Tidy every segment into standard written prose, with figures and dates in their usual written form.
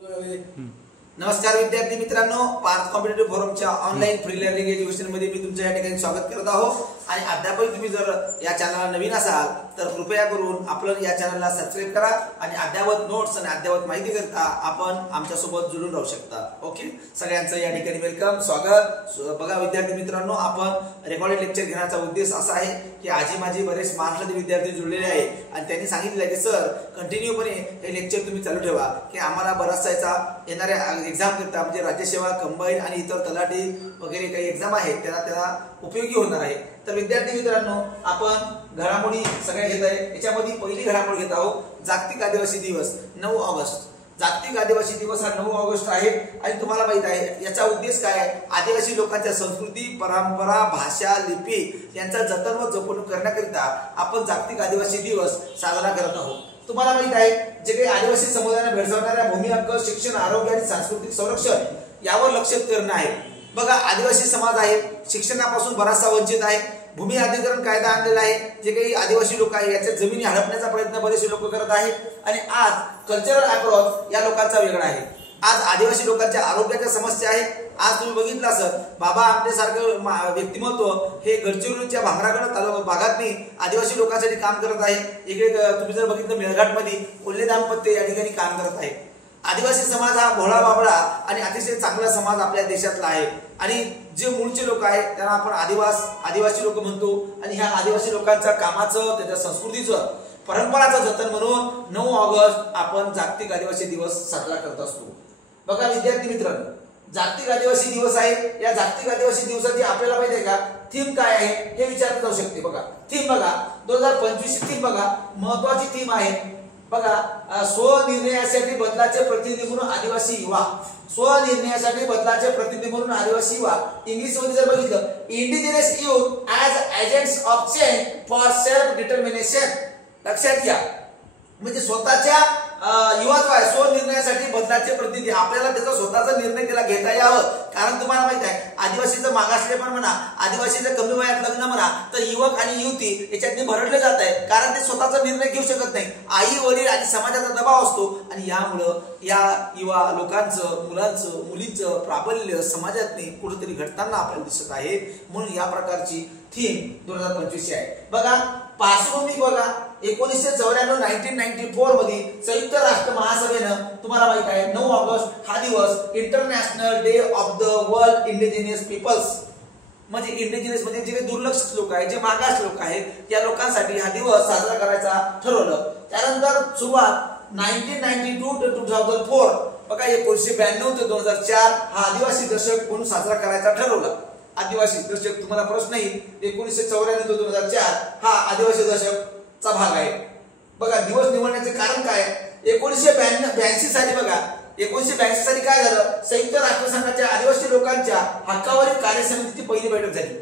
नमस्कार विद्यार्थी मित्रांनो, पार्थ कॉम्पिटिटिव्ह फोरमच्या ऑनलाईन फ्री लर्निंग एज्युकेशन मध्ये मी तुमच्या या ठिकाणी स्वागत करत आहोत। आणि अद्यापही तुम्ही जर या चॅनलला नवीन असाल तर कृपया करून आपण या चॅनलला सबस्क्राइब करा आणि अद्यावत नोट्स आणि अद्यावत माहिती करता आपण आमच्या सोबत जोडून राहू शकता। ओके, सगळ्यांचं या ठिकाणी वेलकम, स्वागत। बघा विद्यार्थी मित्रांनो, आपण रेकॉर्डेड लेक्चर घेण्याचा उद्देश असा आहे की आजी माझी बरेच महाराष्ट्रातील विद्यार्थी जुळलेले आहेत आणि त्यांनी सांगितलं की सर कंटिन्यूपणे हे लेक्चर तुम्ही चालू ठेवा की आम्हाला बराचसा याचा येणाऱ्या एक्झाम करता म्हणजे राज्यसेवा कंबाईन आणि इतर तलाठी वगैरे काही एक्झाम आहेत त्याला उपयोगी होणार आहे। तर विद्यार्थी मित्रांनो, आपण घडामोडी सगळ्या घेत आहे। याच्यामध्ये पहिली घडामोड घेत आहोत जागतिक आदिवासी दिवस 9 ऑगस्ट। जागतिक आदिवासी दिवस हा 9 ऑगस्ट आहे आणि तुम्हाला माहित आहे याचा उद्देश काय आहे? आदिवासी लोकांच्या संस्कृती, परंपरा, भाषा, लिपी यांचा जतन व जपणूक करण्याकरिता आपण जागतिक आदिवासी दिवस साजरा करत आहोत। तुम्हाला माहित आहे जे काही आदिवासी समुदायाला भेडसावणाऱ्या भूमी हक्क, शिक्षण, आरोग्य आणि सांस्कृतिक संरक्षण यावर लक्ष करणं आहे। बघा, आदिवासी समाज आहे शिक्षणापासून बराचसा वंचित आहे। भूमी अधिग्रहण कायदा आणलेला आहे, जे काही आदिवासी लोक आहे याच्या जमिनी हडपण्याचा प्रयत्न बरेचसे लोक करत आहेत आणि आज कल्चरल अप्रोच या लोकांचा वेगळा आहे। आज आदिवासी लोकांच्या आरोग्याच्या समस्या आहेत। आज तुम्ही बघितलं असेल बाबा आमटे सारखं व्यक्तिमत्व हे गडचिरोलीच्या भामरागड भागातनी आदिवासी लोकांसाठी काम करत आहे। इकडे तुम्ही जर बघितलं मेळघाट मध्ये कोल्हे दाम्पत्य या ठिकाणी काम करत आहे। आदिवासी समाज हा भोळा बाबळा आणि अतिशय चांगला समाज आपल्या देशातला आहे आणि जे मूळचे लोक आहेत त्यांना आपण आदिवासी लोक म्हणतो आणि ह्या आदिवासी लोकांच्या कामाचं, त्याच्या संस्कृतीचं, परंपराचं जतन म्हणून 9 ऑगस्ट आपण जागतिक आदिवासी दिवस साजरा करत असतो। बघा विद्यार्थी मित्रांनो, जागतिक आदिवासी दिवस आहे। या जागतिक आदिवासी दिवसाची आपल्याला माहिती आहे का थीम काय आहे हे विचारलं जाऊ शकते। बघा थीम बघा 2025 ची थीम बघा, महत्वाची थीम आहे बघा, स्वनिर्णयासाठी बदलाचे प्रतिनिधी म्हणून आदिवासी युवा। स्वनिर्णयासाठी बदलाचे प्रतिनिधी म्हणून आदिवासी युवा। इंग्लिश मध्ये जर बघितलं, indigenous youth as agents of change for self determination. लक्षात घ्या, म्हणजे स्वतःच्या युवा जो आहे स्वनिर्णयासाठी बदलाचे प्रतिनिधी, आपल्याला त्याचा स्वतःचा निर्णय त्याला घेता यावं। कारण तुम्हाला माहित आहे आदिवासीचं मागासलेपण म्हणा, आदिवासीचं कमी वयात लग्न म्हणा, तर युवक आणि युवती याच्यातनी भरडले जात आहे कारण ते स्वतःचा निर्णय घेऊ शकत नाही। आई वडील आणि समाजाचा दबाव असतो आणि यामुळं या युवा लोकांचं, मुलांचं, मुलींचं प्राबल्य समाजातनी कुठेतरी घटताना आपल्याला दिसत आहे। म्हणून या प्रकारची थीम 2025 आहे। बघा पार्श्वभूमी बघा, 1994 मध्ये संयुक्त राष्ट्र महासभेनं तुम्हाला माहित आहे 9 ऑगस्ट हा दिवस international day of the world indigenous peoples, म्हणजे इंडिजिनियस म्हणजे जे दुर्लक्षित लोक आहेत, जे मागास लोक आहेत या लोकांसाठी हा दिवस साजरा करायचा ठरवलं। त्यानंतर सुरुवात 1992 ते 2004 बघा 1992 ते 2004 हा आदिवासी दशक म्हणून साजरा करायचा ठरवला। आदिवासी दशक तुम्हाला प्रश्न येईल, 1994 ते 2004 हा आदिवासी दशकचा भाग आहे। बघा दिवस निवडण्याचे कारण काय? 1982 साली बघा 1982 साली काय झालं, संयुक्त राष्ट्रसंघाच्या आदिवासी लोकांच्या हक्कावरील कार्यसमितीची पहिली बैठक झाली।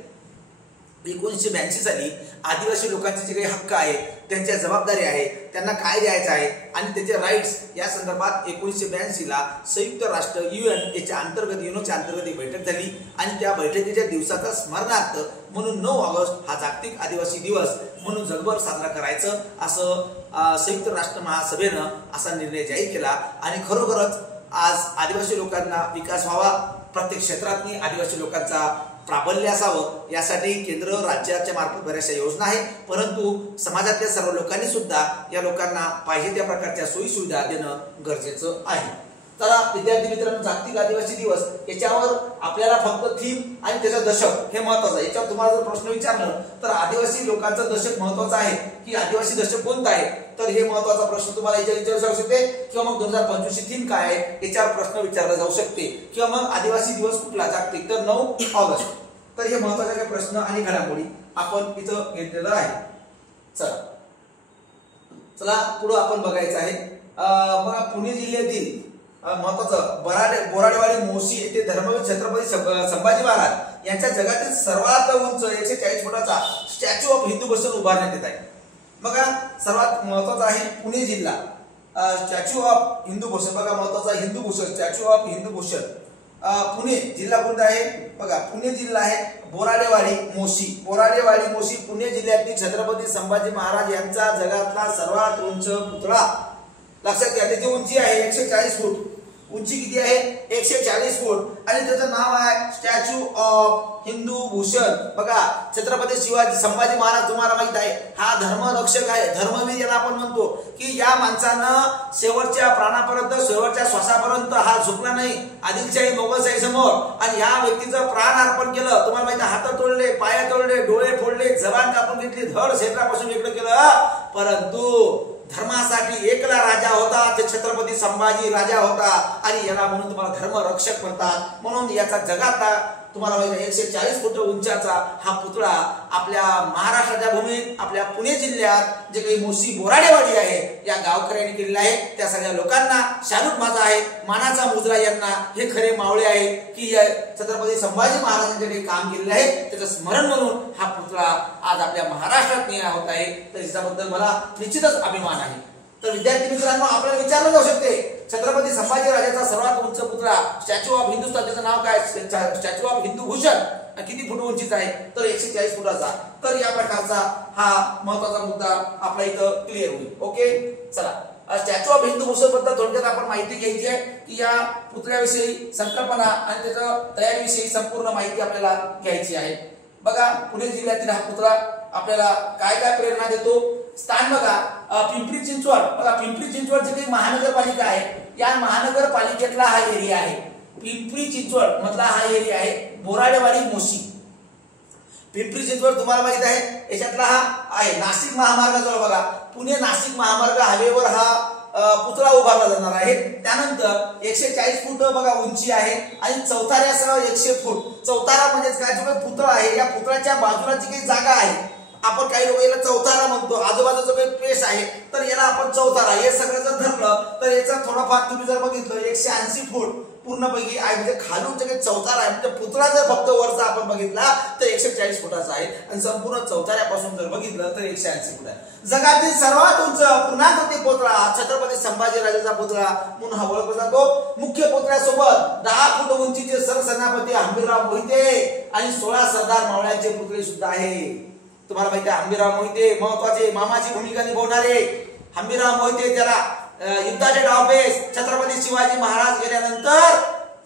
1982 साली आदिवासी लोकांचे जे काही हक्क आहे, त्यांच्या जबाबदारी आहे, त्यांना काय द्यायचं आहे आणि त्याचे राईट्स या संदर्भात 1982 ला संयुक्त राष्ट्र युएनच्या अंतर्गत एक बैठक झाली आणि त्या बैठकीच्या दिवसाचा स्मरणार्थ म्हणून 9 ऑगस्ट हा जागतिक आदिवासी दिवस म्हणून जगभर साजरा करायचं असं संयुक्त राष्ट्र महासभेनं असा निर्णय जाहीर केला। आणि खरोखरच आज आदिवासी लोकांना विकास व्हावा, प्रत्येक क्षेत्रातनी आदिवासी लोकांचा प्राबल्य असावं यासाठी केंद्र राज्याच्या मार्फत बऱ्याचशा योजना आहेत, परंतु समाजातल्या सर्व लोकांनी सुद्धा या लोकांना पाहिजे त्या प्रकारच्या सोयी सुविधा देणं गरजेचं आहे। तर विद्यार्थी मित्रांनो, जागतिक आदिवासी दिवस याच्यावर आपल्याला फक्त थीम आणि त्याचं दशक हे महत्वाचं आहे। याच्यावर तुम्हाला जर प्रश्न विचारलं तर आदिवासी लोकांचं दशक महत्वाचं आहे की आदिवासी दशक कोणतं आहे, तर हे महत्वाचा प्रश्न तुम्हाला याच्यावर विचारू जाऊ शकते किंवा मग 2025 ची थीम काय आहे याच्यावर प्रश्न विचारला जाऊ शकते किंवा मग आदिवासी दिवस कुठला जागतिक, तर 9 ऑगस्ट। तर हे महत्वाचे काही प्रश्न आणि घडामोडी आपण इथं घेतलेलं आहे। चला पुढे आपण बघायचं आहे। बघा पुणे जिल्ह्यातील महत्वाचं बोराडेवाडी मोशी येथे धर्मवीर छत्रपती संभाजी महाराज यांच्या जगातील सर्वात उंच 140 फुटाचा स्टॅच्यू ऑफ हिंदू भूषण उभारण्यात येत आहे। बघा सर्वात महत्वाचा आहे पुणे जिल्हा, स्टॅच्यू ऑफ हिंदू भूषण। बघा महत्वाचा हिंदू भूषण, स्टॅच्यू ऑफ हिंदू भूषण। पुणे जिल्हा कोणता आहे? बघा पुणे जिल्हा आहे बोराडेवाडी मोशी पुणे जिल्ह्यातील छत्रपती संभाजी महाराज यांचा जगातला सर्वात उंच पुतळा। लक्षात घ्या त्याची उंची आहे 140 फूट। उंची किती आहे 140 फूट आणि त्याचं नाव आहे स्टॅच्यू ऑफ हिंदू भूषण। बघा छत्रपती शिवाजी संभाजी महाराज तुम्हाला माहित आहे हा धर्मरक्षक आहे, धर्मवीर याला आपण म्हणतो की या माणसानं शेवटच्या प्राणापर्यंत शेवटच्या श्वासापर्यंत हा झुकला नाही आदिलशाही मोगलशाही समोर आणि या व्यक्तीचं प्राण अर्पण केलं। तुम्हाला माहिती हात तोडले, पाय तोडले, डोळे फोडले, जबान कापून घेतली, धड क्षेत्रापासून वेगळं केलं, परंतु धर्मासाठी एकला राजा होता ते छत्रपती संभाजी राजा होता आणि याला म्हणून तुम्हाला धर्मरक्षक म्हणतात। म्हणून याचा जगातला तुम्हाला माहिती 140 फूट उंचाचा हा पुतळा आपल्या महाराष्ट्राच्या भूमीत आपल्या पुणे जिल्ह्यात जे काही मोशी बोराडेवाडी आहे या गावकऱ्यांनी केलेला आहे। त्या सगळ्या लोकांना शालूट माझा आहे, मानाचा मुजरा यांना हे खरे मावळे आहे की छत्रपती संभाजी महाराजांचे काही काम केलेलं आहे त्याचं स्मरण म्हणून हा पुतळा आज आपल्या महाराष्ट्रात निर्माण होत आहे। तर याच्याबद्दल मला निश्चितच अभिमान आहे। तर विद्यार्थी मित्रांनो आपल्याला विचारलं जाऊ शकते छत्रपती संभाजी राजाचा सर्वात उंच पुतळा स्टॅच्यू ऑफ हिंदुस्तान त्याचं नाव काय स्टॅच्यू ऑफ हिंदू भूषण किती फूट उंचीचा आहे तर 140 फुटाचा। तर या प्रकारचा हा महत्त्वाचा मुद्दा आपला इथं क्लिअर होईल। ओके चला स्टॅच्यू ऑफ हिंदू भूषण बद्दल थोडक्यात आपण माहिती घ्यायची आहे की या पुतळ्याविषयी संकल्पना आणि त्याच्या तयारीविषयी संपूर्ण माहिती आपल्याला घ्यायची आहे। बघा पुणे जिल्ह्यातील हा पुतळा आपल्याला काय काय प्रेरणा देतो। स्थान बघा पिंपरी चिंचवड, बघा पिंपरी चिंचवड जी काही महानगरपालिका आहे या महानगरपालिकेतला हा एरिया आहे। पिंपरी चिंचवड मधला हा एरिया आहे बोराडेवाडी मोशी। पिंपरी चिंचवड तुम्हाला माहित आहे याच्यातला हा आहे नाशिक महामार्गाजवळ बघा पुणे नाशिक महामार्ग हायवेवर हा पुतळा उभारला जाणार आहे। त्यानंतर 140 फूट बघा उंची आहे आणि चौथाऱ्यासह 100 फूट। चौथारा म्हणजे काय जो काही पुतळा आहे या पुतळ्याच्या बाजूला जी काही जागा आहे आपण काही लोक याला चौथारा म्हणतो, आजूबाजूचा काही प्लेस आहे तर याला आपण चौथारा हे सगळं जर धरलं तर याचा थोडाफार तुम्ही जर बघितलं 180 फूट पूर्णपैकी आहे म्हणजे खालून जे काही चौथारा आहे म्हणजे पुतळा जर फक्त वरचा आपण बघितला तर 140 फुटाचा आहे आणि संपूर्ण चौथाऱ्यापासून जर बघितलं तर 180 फूट आहे। जगातील सर्वात उंच पूर्णाकृती पुतळा छत्रपती संभाजी राजाचा पुतळा म्हणून हा ओळखला जातो। मुख्य पुतळ्यासोबत 10 फूट उंचीचे सरसेनापती हंबीरराव मोहिते आणि 16 सरदार मावळ्यांचे पुतळे सुद्धा आहे। तुम्हाला माहिती आहे हंबीरराव मोहिते महत्वाचे मामाची भूमिका निभावणारे हंबीरराव मोहिते त्याला युद्धाचे डावपेच छत्रपती शिवाजी महाराज गेल्यानंतर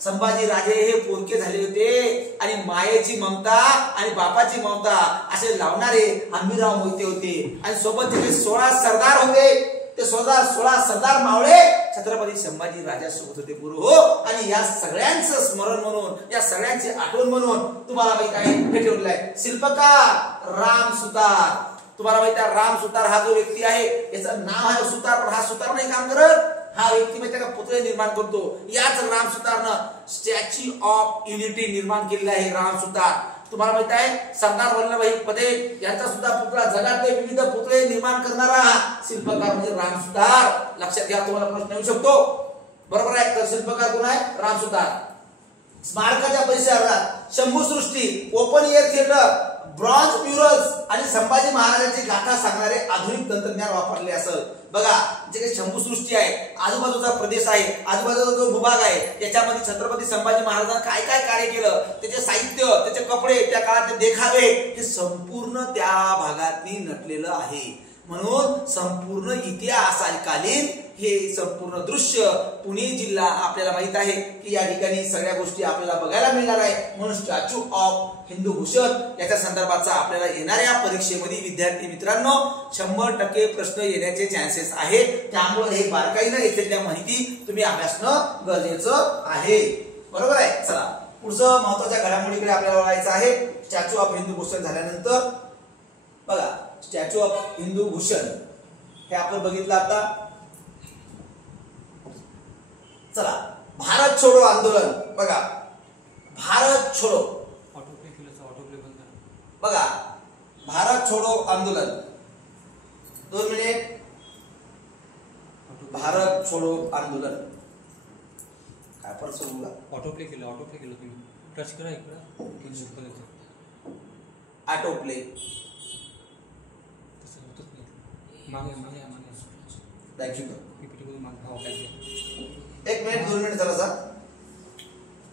संभाजी राजे हे पोरके झाले होते आणि मायेची ममता आणि बापाची ममता असे लावणारे हंबीरराव मोहिते होते आणि सोबत जे 16 सरदार होते ते 16 सरदार मावळे छत्रपती संभाजी राजासोबत होते गुरु हो। आणि या सगळ्यांचं स्मरण म्हणून या सगळ्यांची आठवण म्हणून तुम्हाला माहित आहे हे ठेवलेलं आहे शिल्पकार राम सुतार। तुम्हाला माहित आहे राम सुतार हा जो व्यक्ती आहे याचं नाव आहे सुतार पण हा सुतार नाही काम करत हा व्यक्ती माहिती का पुतळे निर्माण करतो। याच राम सुतारनं स्टॅच्यू ऑफ युनिटी निर्माण केलेला आहे राम सुतार। तुम्हाला माहित आहे सरदार वल्लभभाई पटेल यांचा सुद्धा पुतळा जगातले विविध पुतळे निर्माण करणारा शिल्पकार म्हणजे राम सुतार। लक्षात घ्या तुम्हाला प्रश्न येऊ शकतो बरोबर आहे तर शिल्पकार कोण आहे राम सुतार। स्मारकाच्या परिसरात Shambhusrushti open air theatre bronze murals आणि संभाजी महाराजांची गाथा सांगणारे आधुनिक तंत्रज्ञान वापरले असेल। बघा जे काही शंभूसृष्टी आहे आजूबाजूचा प्रदेश आहे आजूबाजूचा जो भूभाग आहे याच्यामध्ये छत्रपती संभाजी महाराजांनी काय काय कार्य केलं त्याचे साहित्य त्याचे कपडे त्या काळातले देखावे हे संपूर्ण त्या भागातनी नटलेलं आहे। म्हणून संपूर्ण इतिहासकालीन हे संपूर्ण दृश्य पुणे जिल्हा आपल्याला माहित आहे की या ठिकाणी सगळ्या गोष्टी आपल्याला बघायला मिळणार आहे। म्हणून स्टॅच्यू ऑफ हिंदू भूषण याच्या संदर्भाचा आपल्याला येणाऱ्या परीक्षेमध्ये विद्यार्थी मित्रांनो 100% प्रश्न येण्याचे चान्सेस आहे। त्यामुळे हे बारकाईने येथील माहिती तुम्ही अभ्यासणं गरजेचं आहे बरोबर आहे। चला पुढचं महत्त्वाच्या घडामोडीकडे आपल्याला वळायचं आहे। स्टॅच्यू ऑफ हिंदू भूषण झाल्यानंतर बघा स्टॅच्यू ऑफ हिंदू भूषण हे आपण बघितलं आता। चला भारत छोडो आंदोलन बघा भारत छोडो बघा भारत छोडो आंदोलन 2 मिनिट भारत छोडो आंदोलन काय पर सुरूला ऑटो प्ले केलं तुम्ही टच करा इकडे ऑटो प्ले मागे थँक्यू पीपीटी को मागे भाव काय 1 मिनिट 2 मिनिट जरा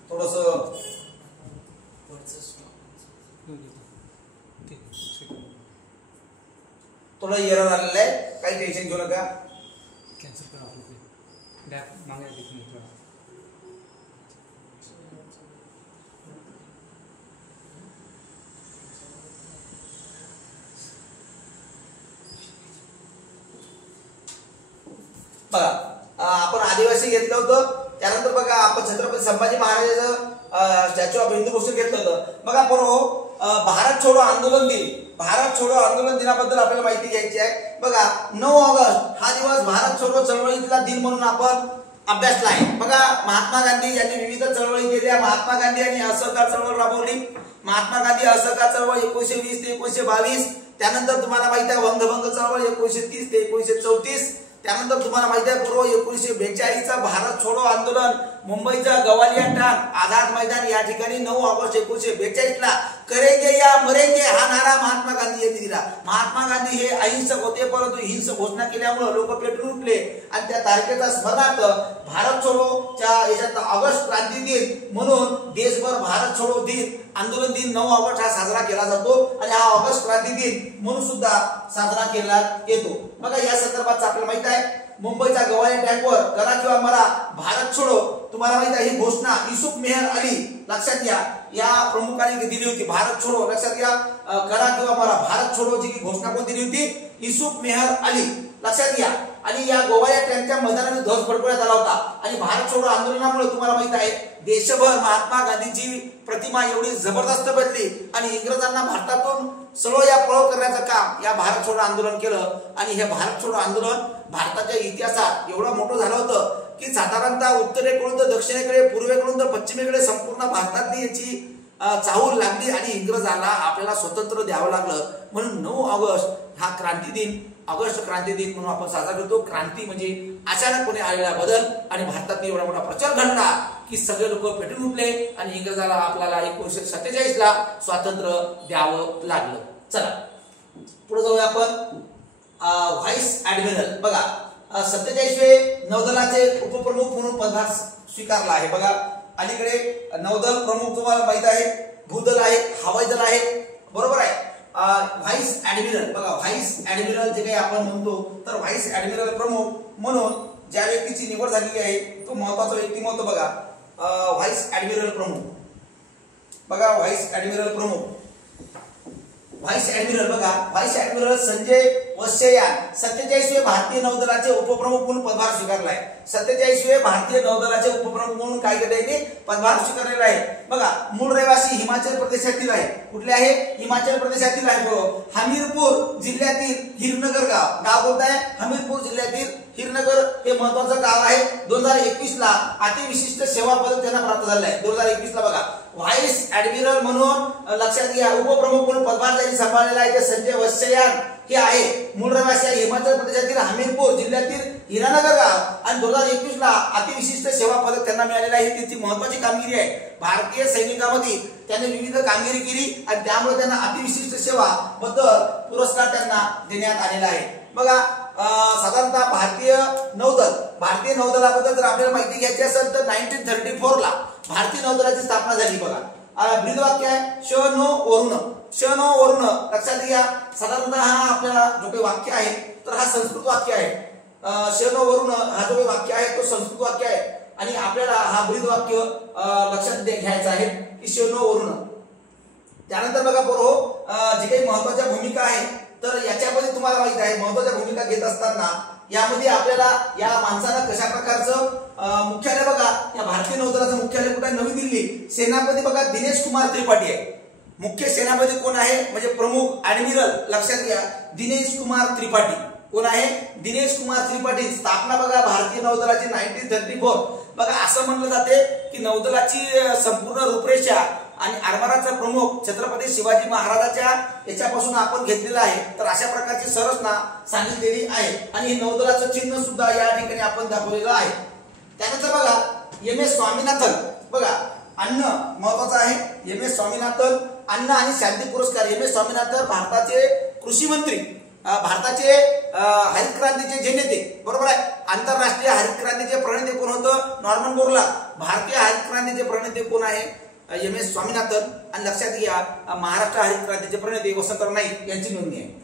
थोडस थोडं एरर आलेलं आहे काही टेन्शन घेऊ नका कॅन्सल करा ऑटो प्ले बॅक मागे बघा आपण आदिवासी घेतलं होतं, त्यानंतर बघा आपण छत्रपती संभाजी महाराजांचं स्टॅच्यू ऑफ हिंदू भूषण घेतलं होतं. बघा बरोबर भारत छोडो आंदोलन दिन, भारत छोडो आंदोलन दिनाबद्दल आपल्याला माहिती घ्यायची आहे. बघा 9 ऑगस्ट हा दिवस भारत छोडो चळवळीतला दिन म्हणून आपण अभ्यासला आहे. बघा महात्मा गांधी यांनी विविध चळवळी केल्या. महात्मा गांधी यांनी असहकार चळवळ राबवली. महात्मा गांधी असहकार चळवळ 1920 ते 1922. त्यानंतर तुम्हाला माहिती आहे वंगभंग चळवळ 1930 ते 1934. त्यानंतर तुम्हाला माहिती आहे पूर्व 1942 चा भारत छोडो आंदोलन मुंबईचा गवालिया ठाण आझाद मैदान या ठिकाणी 9 ऑगस्ट 1942 ला करेंगे या मरेंगे हा नारा महात्मा गांधी यांनी दिला. महात्मा गांधी हे अहिंसक होते, परंतु हिंसक घोषणा केल्यामुळे लोक पेटून उठले आणि त्या तारखेचा स्मरणार्थ भारत छोडोच्या याच्यात ऑगस्ट क्रांती दिन म्हणून देशभर भारत छोडो दिन आंदोलन दिन 9 ऑगस्ट हा साजरा केला जातो आणि हा ऑगस्ट क्रांती दिन म्हणून सुद्धा साजरा केला येतो. बघा या संदर्भात आपल्याला माहित आहे मुंबईचा गवालिया टँकवर करा किंवा मरा भारत छोडो, तुम्हाला माहित आहे ही घोषणा युसुफ मेहर अली लक्षात घ्या या प्रमुखांनी दिली होती. भारत छोडो लक्षात घ्या, करा किंवा मरा भारत छोडोची घोषणा कोण दिली होती? युसुफ मेहर अली लक्षात घ्या. आणि या गोवालिया टँकच्या मैदानात ध्वज फडकवण्यात आला होता. आणि भारत छोडो आंदोलनामुळे तुम्हाला माहित आहे देशभर महात्मा गांधीची प्रतिमा एवढी जबरदस्त बनली आणि इंग्रजांना भारतातून सळो या पळो करण्याचं काम या भारत छोडो आंदोलन केलं. आणि हे भारत छोडो आंदोलन भारताच्या इतिहासात एवढं मोठं झालं होतं की साधारणतः उत्तरेकडून तर दक्षिणेकडे, पूर्वेकडून तर पश्चिमेकडे संपूर्ण भारतातली याची चाहूल लागली आणि इंग्रजांना आपल्याला स्वतंत्र द्यावं लागलं. म्हणून 9 ऑगस्ट हा क्रांती दिन, ऑगस्ट क्रांती दिन म्हणून आपण साजरा करतो. क्रांती म्हणजे अचानकपणे आलेला बदल आणि भारतात एवढा मोठा प्रचार घडला की सगळे लोक पेटून उठले आणि इंग्रजाला आपल्याला 1947 ला स्वातंत्र्य द्यावं लागलं. चला पुढे जाऊया आपण. व्हाईस ऍडमिरल बघा 47वे नौदलाचे उपप्रमुख म्हणून पदभार स्वीकारला आहे. बघा अलीकडे नौदल प्रमुख तुम्हाला माहित आहे, भूदल आहे, हवाई दल आहे, बरोबर आहे. व्हाईस ऍडमिरल बघा व्हाईस ऍडमिरल जे काही आपण म्हणतो तर व्हाईस ऍडमिरल प्रमुख म्हणून ज्या व्यक्तीची निवड झालेली आहे तो महत्वाचा व्यक्तिमत्व. बघा व्हाईस ऍडमिरल प्रमुख, बघा व्हाईस ऍडमिरल प्रमुख, व्हाईस ऍडमिरल बघा व्हाईस ऍडमिरल संजय वत्सयान 47वे भारतीय नौदलाचे उपप्रमुख म्हणून पदभार स्वीकारला आहे. 47वे भारतीय नौदलाचे उपप्रमुख म्हणून काय केले पदभार स्वीकारलेला आहे. बघा मूळ रहिवासी हिमाचल प्रदेशातील आहे. कुठले आहे? हिमाचल प्रदेशातील आहे. बरोबर. हमीरपूर जिल्ह्यातील हिरनगर गाव, गाव कोणतं आहे? हमीरपूर जिल्ह्यातील हिरनगर हे महत्वाचं गाव आहे. 2021 ला अतिविशिष्ट सेवा पदक त्यांना प्राप्त झाले आहे. 2021 ला बघा व्हाईस ऍडमिरल म्हणून लक्षात घ्या उपप्रमुख म्हणून पदभार त्यांनी सांभाळलेला आहे ते संजय वत्सयान हे आहे. मूळ रहिवासी आहे हिमाचल प्रदेशातील हमीरपूर जिल्ह्यातील हिरानगर गाव आणि 2021 ला अतिविशिष्ट सेवा पदक त्यांना मिळालेलं आहे. त्यांची महत्वाची कामगिरी आहे. भारतीय सैनिकांमध्ये त्यांनी विविध कामगिरी केली आणि त्यामुळे त्यांना अतिविशिष्ट सेवा बद्दल पुरस्कार त्यांना देण्यात आलेला आहे. बघा साधारणतः भारतीय नौदलाबद्दल जर आपल्याला माहिती घ्यायची असेल तर 1934 ला भारतीय नौदलाची स्थापना झाली. बघा ब्रीदवाक्य आहे श नो वरुण, श नो वरुण लक्षात घ्या. साधारणतः हा आपल्याला जो काही वाक्य आहे तर हा संस्कृत वाक्य आहे. श नो वरुण हा जो काही वाक्य आहे तो संस्कृत वाक्य आहे आणि आपल्याला हा ब्रीदवाक्य लक्षात घ्यायचा आहे की श नो वरुण. त्यानंतर बघा बरोबर जे काही महत्वाच्या भूमिका आहे तर याच्यामध्ये तुम्हाला माहित आहे महत्वाच्या भूमिका घेत असताना यामध्ये आपल्याला या माणसाला कशा प्रकारचं मुख्यालय बघा या भारतीय नौदलाचं मुख्यालय कुठे आहे? नवी दिल्ली. सेनापती बघा दिनेश कुमार त्रिपाठी आहे. मुख्य सेनापती कोण आहे? म्हणजे प्रमुख ऍडमिरल लक्षात घ्या दिनेश कुमार त्रिपाठी. कोण आहे? दिनेश कुमार त्रिपाठी. स्थापना बघा भारतीय नौदलाची 1934. बघा असं म्हणलं जाते की नौदलाची संपूर्ण रूपरेषा आणि आरमाराचा प्रमुख छत्रपती शिवाजी महाराजांच्या याच्यापासून आपण घेतलेला आहे. तर अशा प्रकारची संरचना सांगितलेली आहे आणि नौदलाचं चिन्ह सुद्धा या ठिकाणी आपण दाखवलेलं आहे. त्यानंतर बघा एम.एस. स्वामीनाथन. बघा अन्न महत्वाचं आहे. एम.एस. स्वामीनाथन अन्न आणि शांती पुरस्कार. एम.एस. स्वामीनाथन भारताचे कृषी मंत्री, भारताचे हरित क्रांतीचे जननेते, बरोबर आहे. आंतरराष्ट्रीय हरित क्रांतीचे प्रणेते कोण होतं? Norman Borlaug. भारतीय हरित क्रांतीचे प्रणेते कोण आहे? एम.एस. स्वामीनाथन. आणि लक्षात घ्या महाराष्ट्र हरित क्रांतीचे प्रणेते वसंतराव नाईक यांची नोंदणी आहे.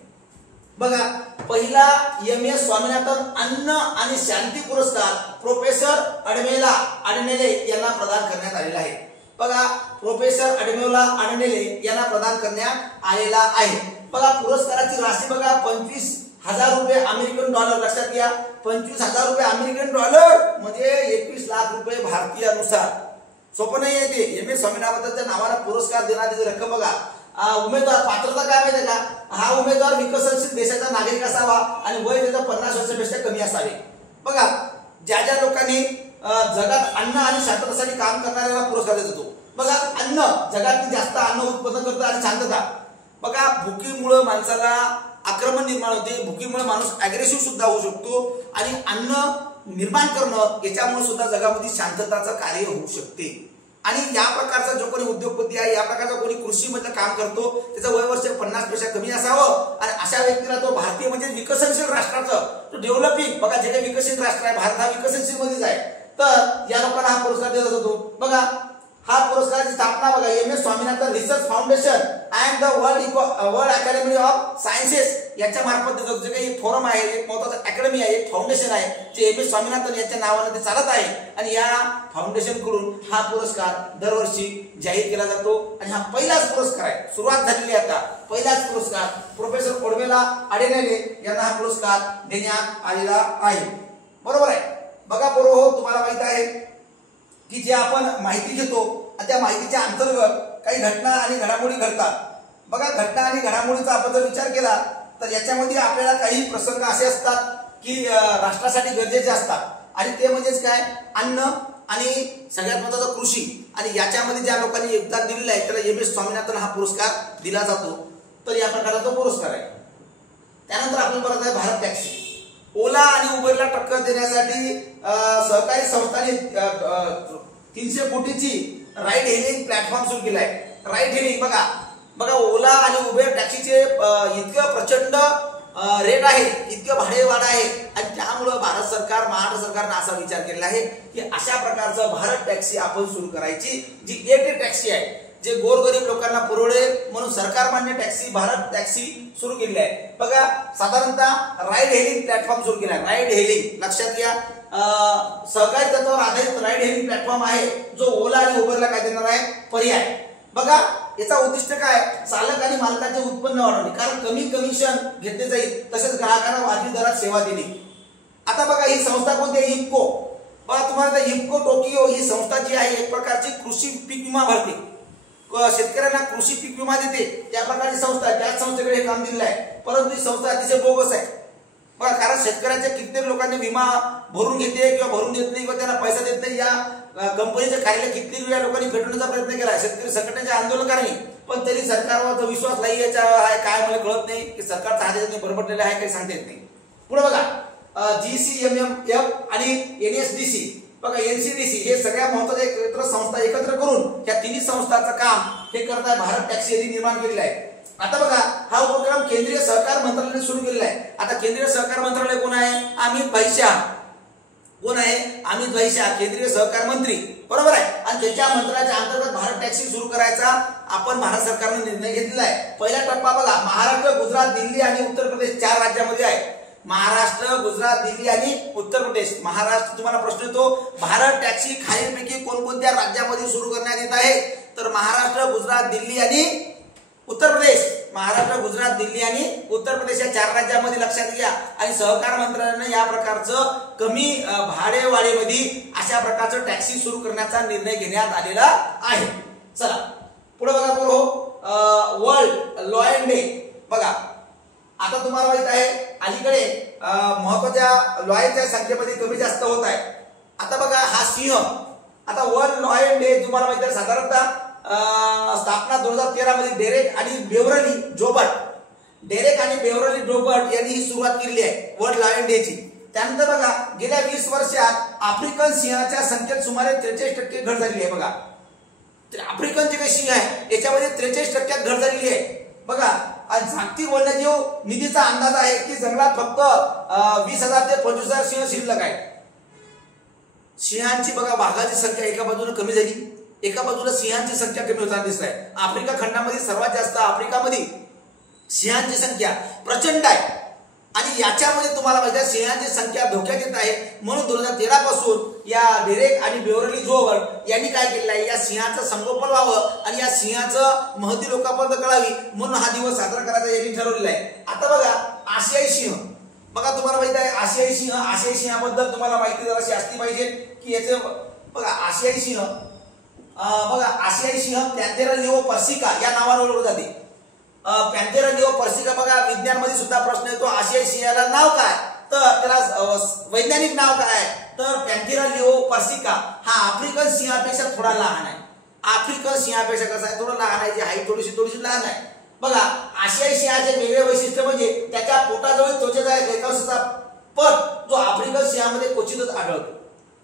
बघा पहिला एम.एस. स्वामीनाथन अन्न आणि शांती पुरस्कार प्रोफेसर अडमेला अडनेले यांना प्रदान करण्यात आलेला आहे. बघा प्रोफेसर अडमेला अडनेले यांना प्रदान करण्यात आलेला आहे. बघा पुरस्काराची राशी बघा 25,000 रुपये अमेरिकन डॉलर लक्षात घ्या. 25,000 रुपये अमेरिकन डॉलर म्हणजे 21 लाख रुपये भारतीयानुसार. सोपं नाही आहे ते. एम एस स्वामीनाथनच्या नावाला पुरस्कार देण्याची रक्कम बघा. उमेदवार पात्रता काय माहिती का, हा उमेदवार विकसनशील देशाचा नागरिक असावा आणि वय त्याचं 50 वर्षापेक्षा कमी असावे. बघा ज्या ज्या लोकांनी जगात अन्न आणि शांततेसाठी काम करणाऱ्याला पुरस्कार देत होतो. बघा अन्न, जगात जास्त अन्न उत्पन्न करतं आणि शांतता. बघा भुकीमुळे माणसाला आक्रमण निर्माण होते, भुकीमुळे माणूस अग्रेसिव्ह सुद्धा होऊ शकतो आणि अन्न निर्माण करणं याच्यामुळे सुद्धा जगामध्ये शांतताचं कार्य होऊ शकते. आणि या प्रकारचा जो कोणी उद्योगपती आहे, या प्रकारचा कोणी कृषीमधलं काम करतो, त्याचं वय वर्ष 50 पेक्षा कमी असावं आणि अशा व्यक्तीला तो भारतीय म्हणजे विकसनशील राष्ट्राचं तो डेव्हलपिंग, बघा जे काही विकसित राष्ट्र आहे, भारत हा विकसनशील मध्येच आहे, तर या लोकांना हा पुरस्कार दिला जातो. बघा हा पुरस्काराची स्थापना बघा M S Swaminathan research foundation and the world academy of sciences याच्या मार्फत देतो. जे काही फोरम आहे, एक महत्वाचं अकॅडमी आहे, एक फाउंडेशन आहे, जे एम एस स्वामीनाथन यांच्या नावाने ते चालत आहे आणि या फाउंडेशन कडून हा पुरस्कार दरवर्षी जाहीर केला जातो. आणि हा पहिलाच पुरस्कार आहे, सुरुवात झालेली आता पहिलाच पुरस्कार प्रोफेसर ओडवेला अडेनेले यांना हा पुरस्कार देण्यात आलेला आहे. बरोबर आहे. बघा बरोबर, तुम्हाला माहित आहे की जे आपण माहिती घेतो त्या माहितीच्या अंतर्गत काही घटना आणि घडामोडी घडतात. बघा घटना आणि घडामोडीचा आपण जर विचार केला तर याच्यामध्ये आपल्याला काही प्रसंग असे असतात की राष्ट्रासाठी गरजेचे असतात आणि ते म्हणजेच काय, अन्न आणि सगळ्यात महत्त्वाचं कृषी. आणि याच्यामध्ये ज्या लोकांनी योगदान दिलेलं आहे त्याला एम एस स्वामीनाथन हा पुरस्कार दिला जातो. तर या प्रकारचा तो पुरस्कार आहे. त्यानंतर आपण बघत आहे भारत टॅक्सी. ओला आणि उबरला टक्कर देण्यासाठी सहकारी संस्थांनी 300 कोटीची राईड हेलिंग प्लॅटफॉर्म सुरू केलाय. राईड हेलिंग बघा बघा ओला आणि उबेर टॅक्सीचे इतकं प्रचंड रेट आहे, इतकं भाडेवाढ आहे आणि त्यामुळे भारत सरकार, महाराष्ट्र सरकारने असा विचार केलेला आहे की अशा प्रकारचं भारत टॅक्सी आपण सुरू करायची, जी इलेक्ट्रिक टॅक्सी आहे, जे गोरगरीब लोकांना पुरवडेल म्हणून सरकार मान्य टॅक्सी भारत टॅक्सी सुरू केली आहे. बघा साधारणतः राईड हेलिंग प्लॅटफॉर्म सुरू केला आहे. राईड हेलिंग लक्षात घ्या, सहकारी तत्वावर आधारित राईड हेलिंग प्लॅटफॉर्म आहे जो ओला आणि उबरला काय देणार आहे, पर्याय. बघा याचा उद्दिष्ट काय, चालक आणि मालकाचे उत्पन्न वाढवणे, कारण कमी कमिशन घेतले जाईल, तसेच ग्राहकांना वाजवी दरात सेवा देणे. आता बघा ही संस्था कोणती आहे, इफ्को. बघा तुम्हाला इफ्को टोकियो ही संस्था जी आहे एक प्रकारची कृषी पीक विमा भरते, शेतकऱ्यांना कृषी पीक विमा देते, त्या प्रकारची संस्था आहे. त्याच संस्थेकडे हे काम दिलेलं आहे, परंतु ही संस्था अतिशय बोगस आहे. बघा कारण शेतकऱ्यांच्या कित्येक लोकांनी विमा भरून घेते किंवा भरून देत नाही किंवा त्यांना पैसा देत नाही. या कंपनीचे कार्य कित्येक वेळा लोकांनी फेडण्याचा प्रयत्न केला शेतकरी संघटनेचे आंदोलकांनी, पण तरी सरकारवर जो विश्वास नाही याचा आहे काय मला कळत नाही की सरकारचा हात बरबडलेला आहे काही सांगता येत नाही. पुढे बघा GCMMF आणि NSDC, बघा NCDC हे सगळ्या महत्वाच्या एकत्र संस्था एकत्र करून या तिन्ही संस्थांचं काम हे करताय भारत टॅक्सी यांनी निर्माण केलेलं आहे. आता बघा हा उपक्रम केंद्रीय सहकार मंत्रालयाने सुरू केलेला आहे. आता केंद्रीय सहकार मंत्रालय कोण आहे, अमित भाई शाह. कोण आहे, अमित भाई शाह, केंद्रीय सहकार मंत्री, बरोबर आहे. आणि त्याच्या मंत्रालयाच्या अंतर्गत भारत टॅक्सी सुरू करायचा आपण भारत सरकारने निर्णय घेतलेला आहे. पहिला टप्पा बघा महाराष्ट्र, गुजरात, दिल्ली आणि उत्तर प्रदेश 4 राज्यामध्ये आहे. महाराष्ट्र, गुजरात, दिल्ली आणि उत्तर प्रदेश. महाराष्ट्र, तुम्हाला प्रश्न येतो भारत टॅक्सी खालीलपैकी कोणकोणत्या राज्यामध्ये सुरू करण्यात येत आहे, तर महाराष्ट्र, गुजरात, दिल्ली आणि उत्तर प्रदेश. महाराष्ट्र, गुजरात, दिल्ली आणि उत्तर प्रदेश या 4 राज्यामध्ये लक्षात घ्या. आणि सहकार मंत्रालयाने या प्रकारचं कमी भाडेवाढीमध्ये अशा प्रकारचं टॅक्सी सुरू करण्याचा निर्णय घेण्यात आलेला आहे. चला पुढे बघा बरोबर, वर्ल्ड लॉयन डे. बघा आता तुम्हाला माहित आहे अलीकडे महत्वाच्या लॉयनच्या संख्येमध्ये कमी जास्त होत आहे. आता बघा हा सिंह, आता वर्ल्ड लॉयन डे तुम्हाला माहित आहे साधारणतः स्थापना 2013 मध्ये डेरेक आणि बेव्हरली जोबर्ट, डेरेक आणि बेव्हरली जोबर्ट यांनी ही सुरुवात केली आहे वर्ल्ड लॉयन डे ची. त्यानंतर बघा गेल्या 20 वर्षात आफ्रिकन सिंहाच्या संख्येत सुमारे 43% घट झालेली आहे. बघा आफ्रिकन जे काही सिंह आहे याच्यामध्ये 43% घट झालेली आहे. बघा आणि जागतिक वन्यजीव निधीचा अंदाज आहे की जंगलात फक्त 20,000 ते 25,000 सिंह शिल्लक आहेत. सिंहांची बघा वाघाची संख्या एका बाजूने कमी झाली, एका बाजूला सिंहांची संख्या कमी होताना दिसत आहे. आफ्रिका खंडामध्ये सर्वात जास्त आफ्रिकामध्ये सिंहांची संख्या प्रचंड आहे आणि याच्यामध्ये तुम्हाला माहिती आहे सिंहांची संख्या धोक्यात येत आहे. म्हणून 2013 पासून या डेरेक आणि बेव्हरली जोबर्ट यांनी काय केलेलं आहे, या सिंहाचं संगोपन व्हावं आणि या सिंहाचं महती लोकांपर्यंत कळावी म्हणून हा दिवस साजरा करायचा यांनी ठरवलेला आहे. आता बघा आशियाई सिंह, बघा तुम्हाला माहिती आहे आशियाई सिंहाबद्दल तुम्हाला माहिती जराशी असली पाहिजे की याचे बघा आशियाई सिंह पॅन्थेरा लिओ पर्सिका या नावाने ओळखले जाते. पॅन्थेरा लिओ पर्सिका बघा विज्ञान मध्ये सुद्धा प्रश्न येतो आशियाई सिंहाला नाव काय, तर त्याला वैज्ञानिक नाव काय आहे तर पॅन्थेरा लिओ पर्सिका हा आफ्रिकन सिंहापेक्षा थोडा लहान आहे. आफ्रिकन सिंहापेक्षा कसा आहे थोडा लहान आहे, जी हाईट थोडीशी लहान आहे. बघा आशियाई सिंहाचे वेगळे वैशिष्ट्य म्हणजे त्याच्या पोटाजवळ त्वचेचा एक रेखांशाचा पट जो आफ्रिकन सिंहामध्ये क्वचितच आढळतो.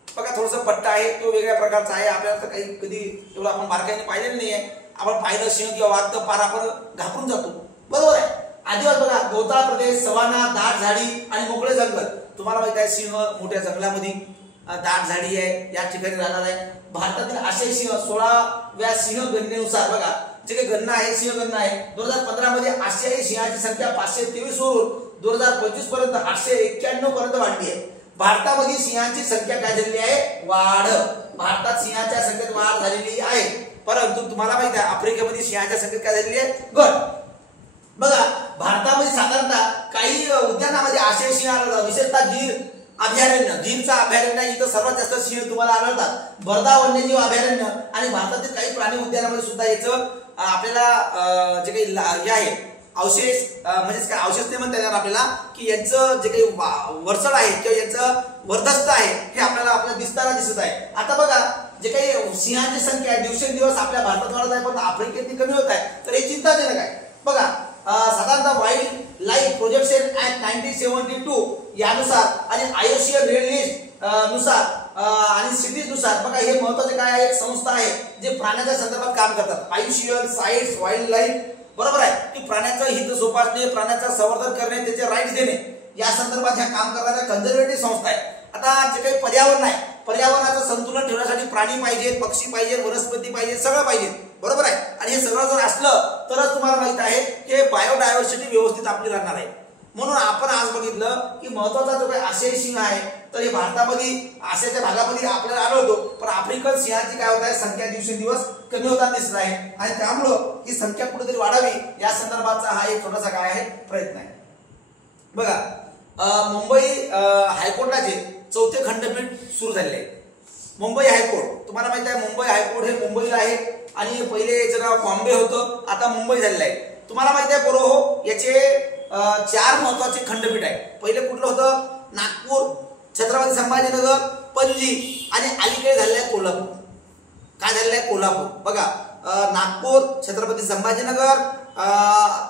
बघा थोडासा पट्टा आहे तो वेगळ्या प्रकारचा आहे, आपल्याला तर काही कधी एवढं आपण बारकाईने पाहिलेलं नाही आहे. आपण पाहिलं सिंह किंवा वाघ तर पार आपण घाबरून जातो, बरोबर आहे. आदिवास बघा गवताळ प्रदेश, सवाना, दाट झाडी आणि मोकळे जंगल. तुम्हाला माहिती आहे सिंह मोठ्या जंगलामध्ये दाट झाडी आहे या ठिकाणी राहणार आहे. भारतातील आशियाई सिंह 16व्या सिंह गणनेनुसार बघा जे काही गणना आहे सिंह गणना आहे 2015 मध्ये आशियाई सिंहाची संख्या 523 वरून 2025 पर्यंत 891 पर्यंत वाढली आहे. भारतामध्ये सिंहाची संख्या काय झालेली आहे वाढ. भारतात सिंहाच्या संख्येत वाढ झालेली आहे, परंतु तुम्हाला माहिती आहे आफ्रिकेमध्ये सिंहाच्या संख्येत काय झालेली आहे घट. बघा भारतामध्ये साधारणतः काही उद्यानामध्ये आशियाई सिंह आढळतात, विशेषतः गीरचा अभयारण्य इथं सर्वात जास्त सिंह तुम्हाला आढळतात. बर्दा वन्यजीव अभयारण्य आणि भारतातील काही प्राणी उद्यानामध्ये सुद्धा याचं आपल्याला जे काही हे आहे अवशेष म्हणजे काय अवशेष नाही म्हणता येणार आपल्याला की यांचं जे काही वरचढ आहे किंवा यांचं वर्धस्त आहे हे आपल्याला दिसताना दिसत आहे. आता बघा जे काही सिंहाची संख्या दिवसेंदिवस आपल्या भारतात वाढत आहे पण आफ्रिकेत कमी होत आहे, तर हे चिंताजनक आहे. बघा साधारणतः वाईल्ड लाईफ प्रोटेक्शन ऍक्ट 1972 यानुसार आणि आययुसीएन रेड लिस्ट नुसार आणि सिटीज नुसार बघा हे महत्त्वाचे काय आहे एक संस्था आहे जे प्राण्याच्या संदर्भात काम करतात. आययुसीएन साइट्स वाईल्ड लाईफ बरोबर आहे की प्राण्याचं हित जोपासणे, प्राण्याचं संवर्धन करणे, त्याचे राईट्स देणे या संदर्भात ह्या काम करणाऱ्या कन्झर्वेटिव्ह संस्था आहे. आता जे काही पर्यावरण आहे पर्यावरणाचं संतुलन ठेवण्यासाठी प्राणी पाहिजे, पक्षी पाहिजे, वनस्पती पाहिजे, सगळं पाहिजे, बरोबर आहे. आणि हे सगळं जर असलं तरच तुम्हाला माहित आहे की बायोडायव्हर्सिटी व्यवस्थित आपली राहणार आहे. म्हणून आपण आज बघितलं की महत्वाचा जो काही आशियाई सिंह आहे तर हे भारतामध्ये आशियाच्या भागामध्ये आपल्याला आढळतो, पण आफ्रिकन सिंहाची काय होत आहे संख्या दिवसेंदिवस कमी होताना दिसत आहे आणि त्यामुळं ही संख्या कुठेतरी वाढावी या संदर्भाचा हा एक छोटासा काय आहे प्रयत्न आहे. बघा मुंबई हायकोर्टाचे 4थे खंडपीठ सुरू झालेले आहे. मुंबई हायकोर्ट तुम्हाला माहिती आहे मुंबई हायकोर्ट हे मुंबईला आहे आणि पहिले याचं नाव बॉम्बे होतं, आता मुंबई झालेलं आहे. तुम्हाला माहिती आहे पोरो याचे 4 महत्वाचे खंडपीठ आहे. पहिले कुठलं होतं नागपूर, छत्रपती संभाजीनगर, पणजी आणि अलीकडे झालेलं आहे कोल्हापूर. काय झालेलं आहे कोल्हापूर. बघा नागपूर, छत्रपती संभाजीनगर,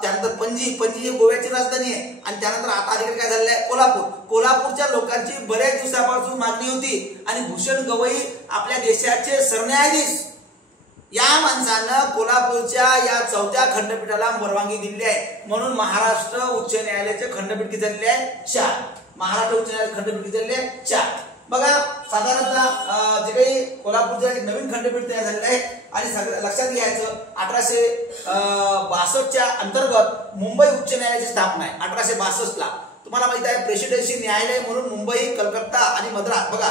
त्यानंतर पणजी ही गोव्याची राजधानी आहे आणि त्यानंतर आता अलीकडे काय झालेलं आहे कोल्हापूर. कोल्हापूरच्या लोकांची बऱ्याच दिवसापासून मागणी होती आणि भूषण गवई आपल्या देशाचे सरन्यायाधीश या माणसानं कोल्हापूरच्या या 4थ्या खंडपीठाला परवानगी दिली आहे. म्हणून महाराष्ट्र उच्च न्यायालयाचे खंडपीठ झालेले आहे 4. महाराष्ट्र उच्च न्यायालय खंडपीठ झालेले आहे 4. बघा साधारणतः जे काही कोल्हापूरचं एक नवीन खंडपीठ तयार झालेलं आहे आणि सगळं लक्षात घ्यायचं 1862च्या अंतर्गत मुंबई उच्च न्यायालयाची स्थापना आहे. 1862 ला तुम्हाला माहिती आहे प्रेसिडेन्सी न्यायालय म्हणून मुंबई, कलकत्ता आणि मद्रास बघा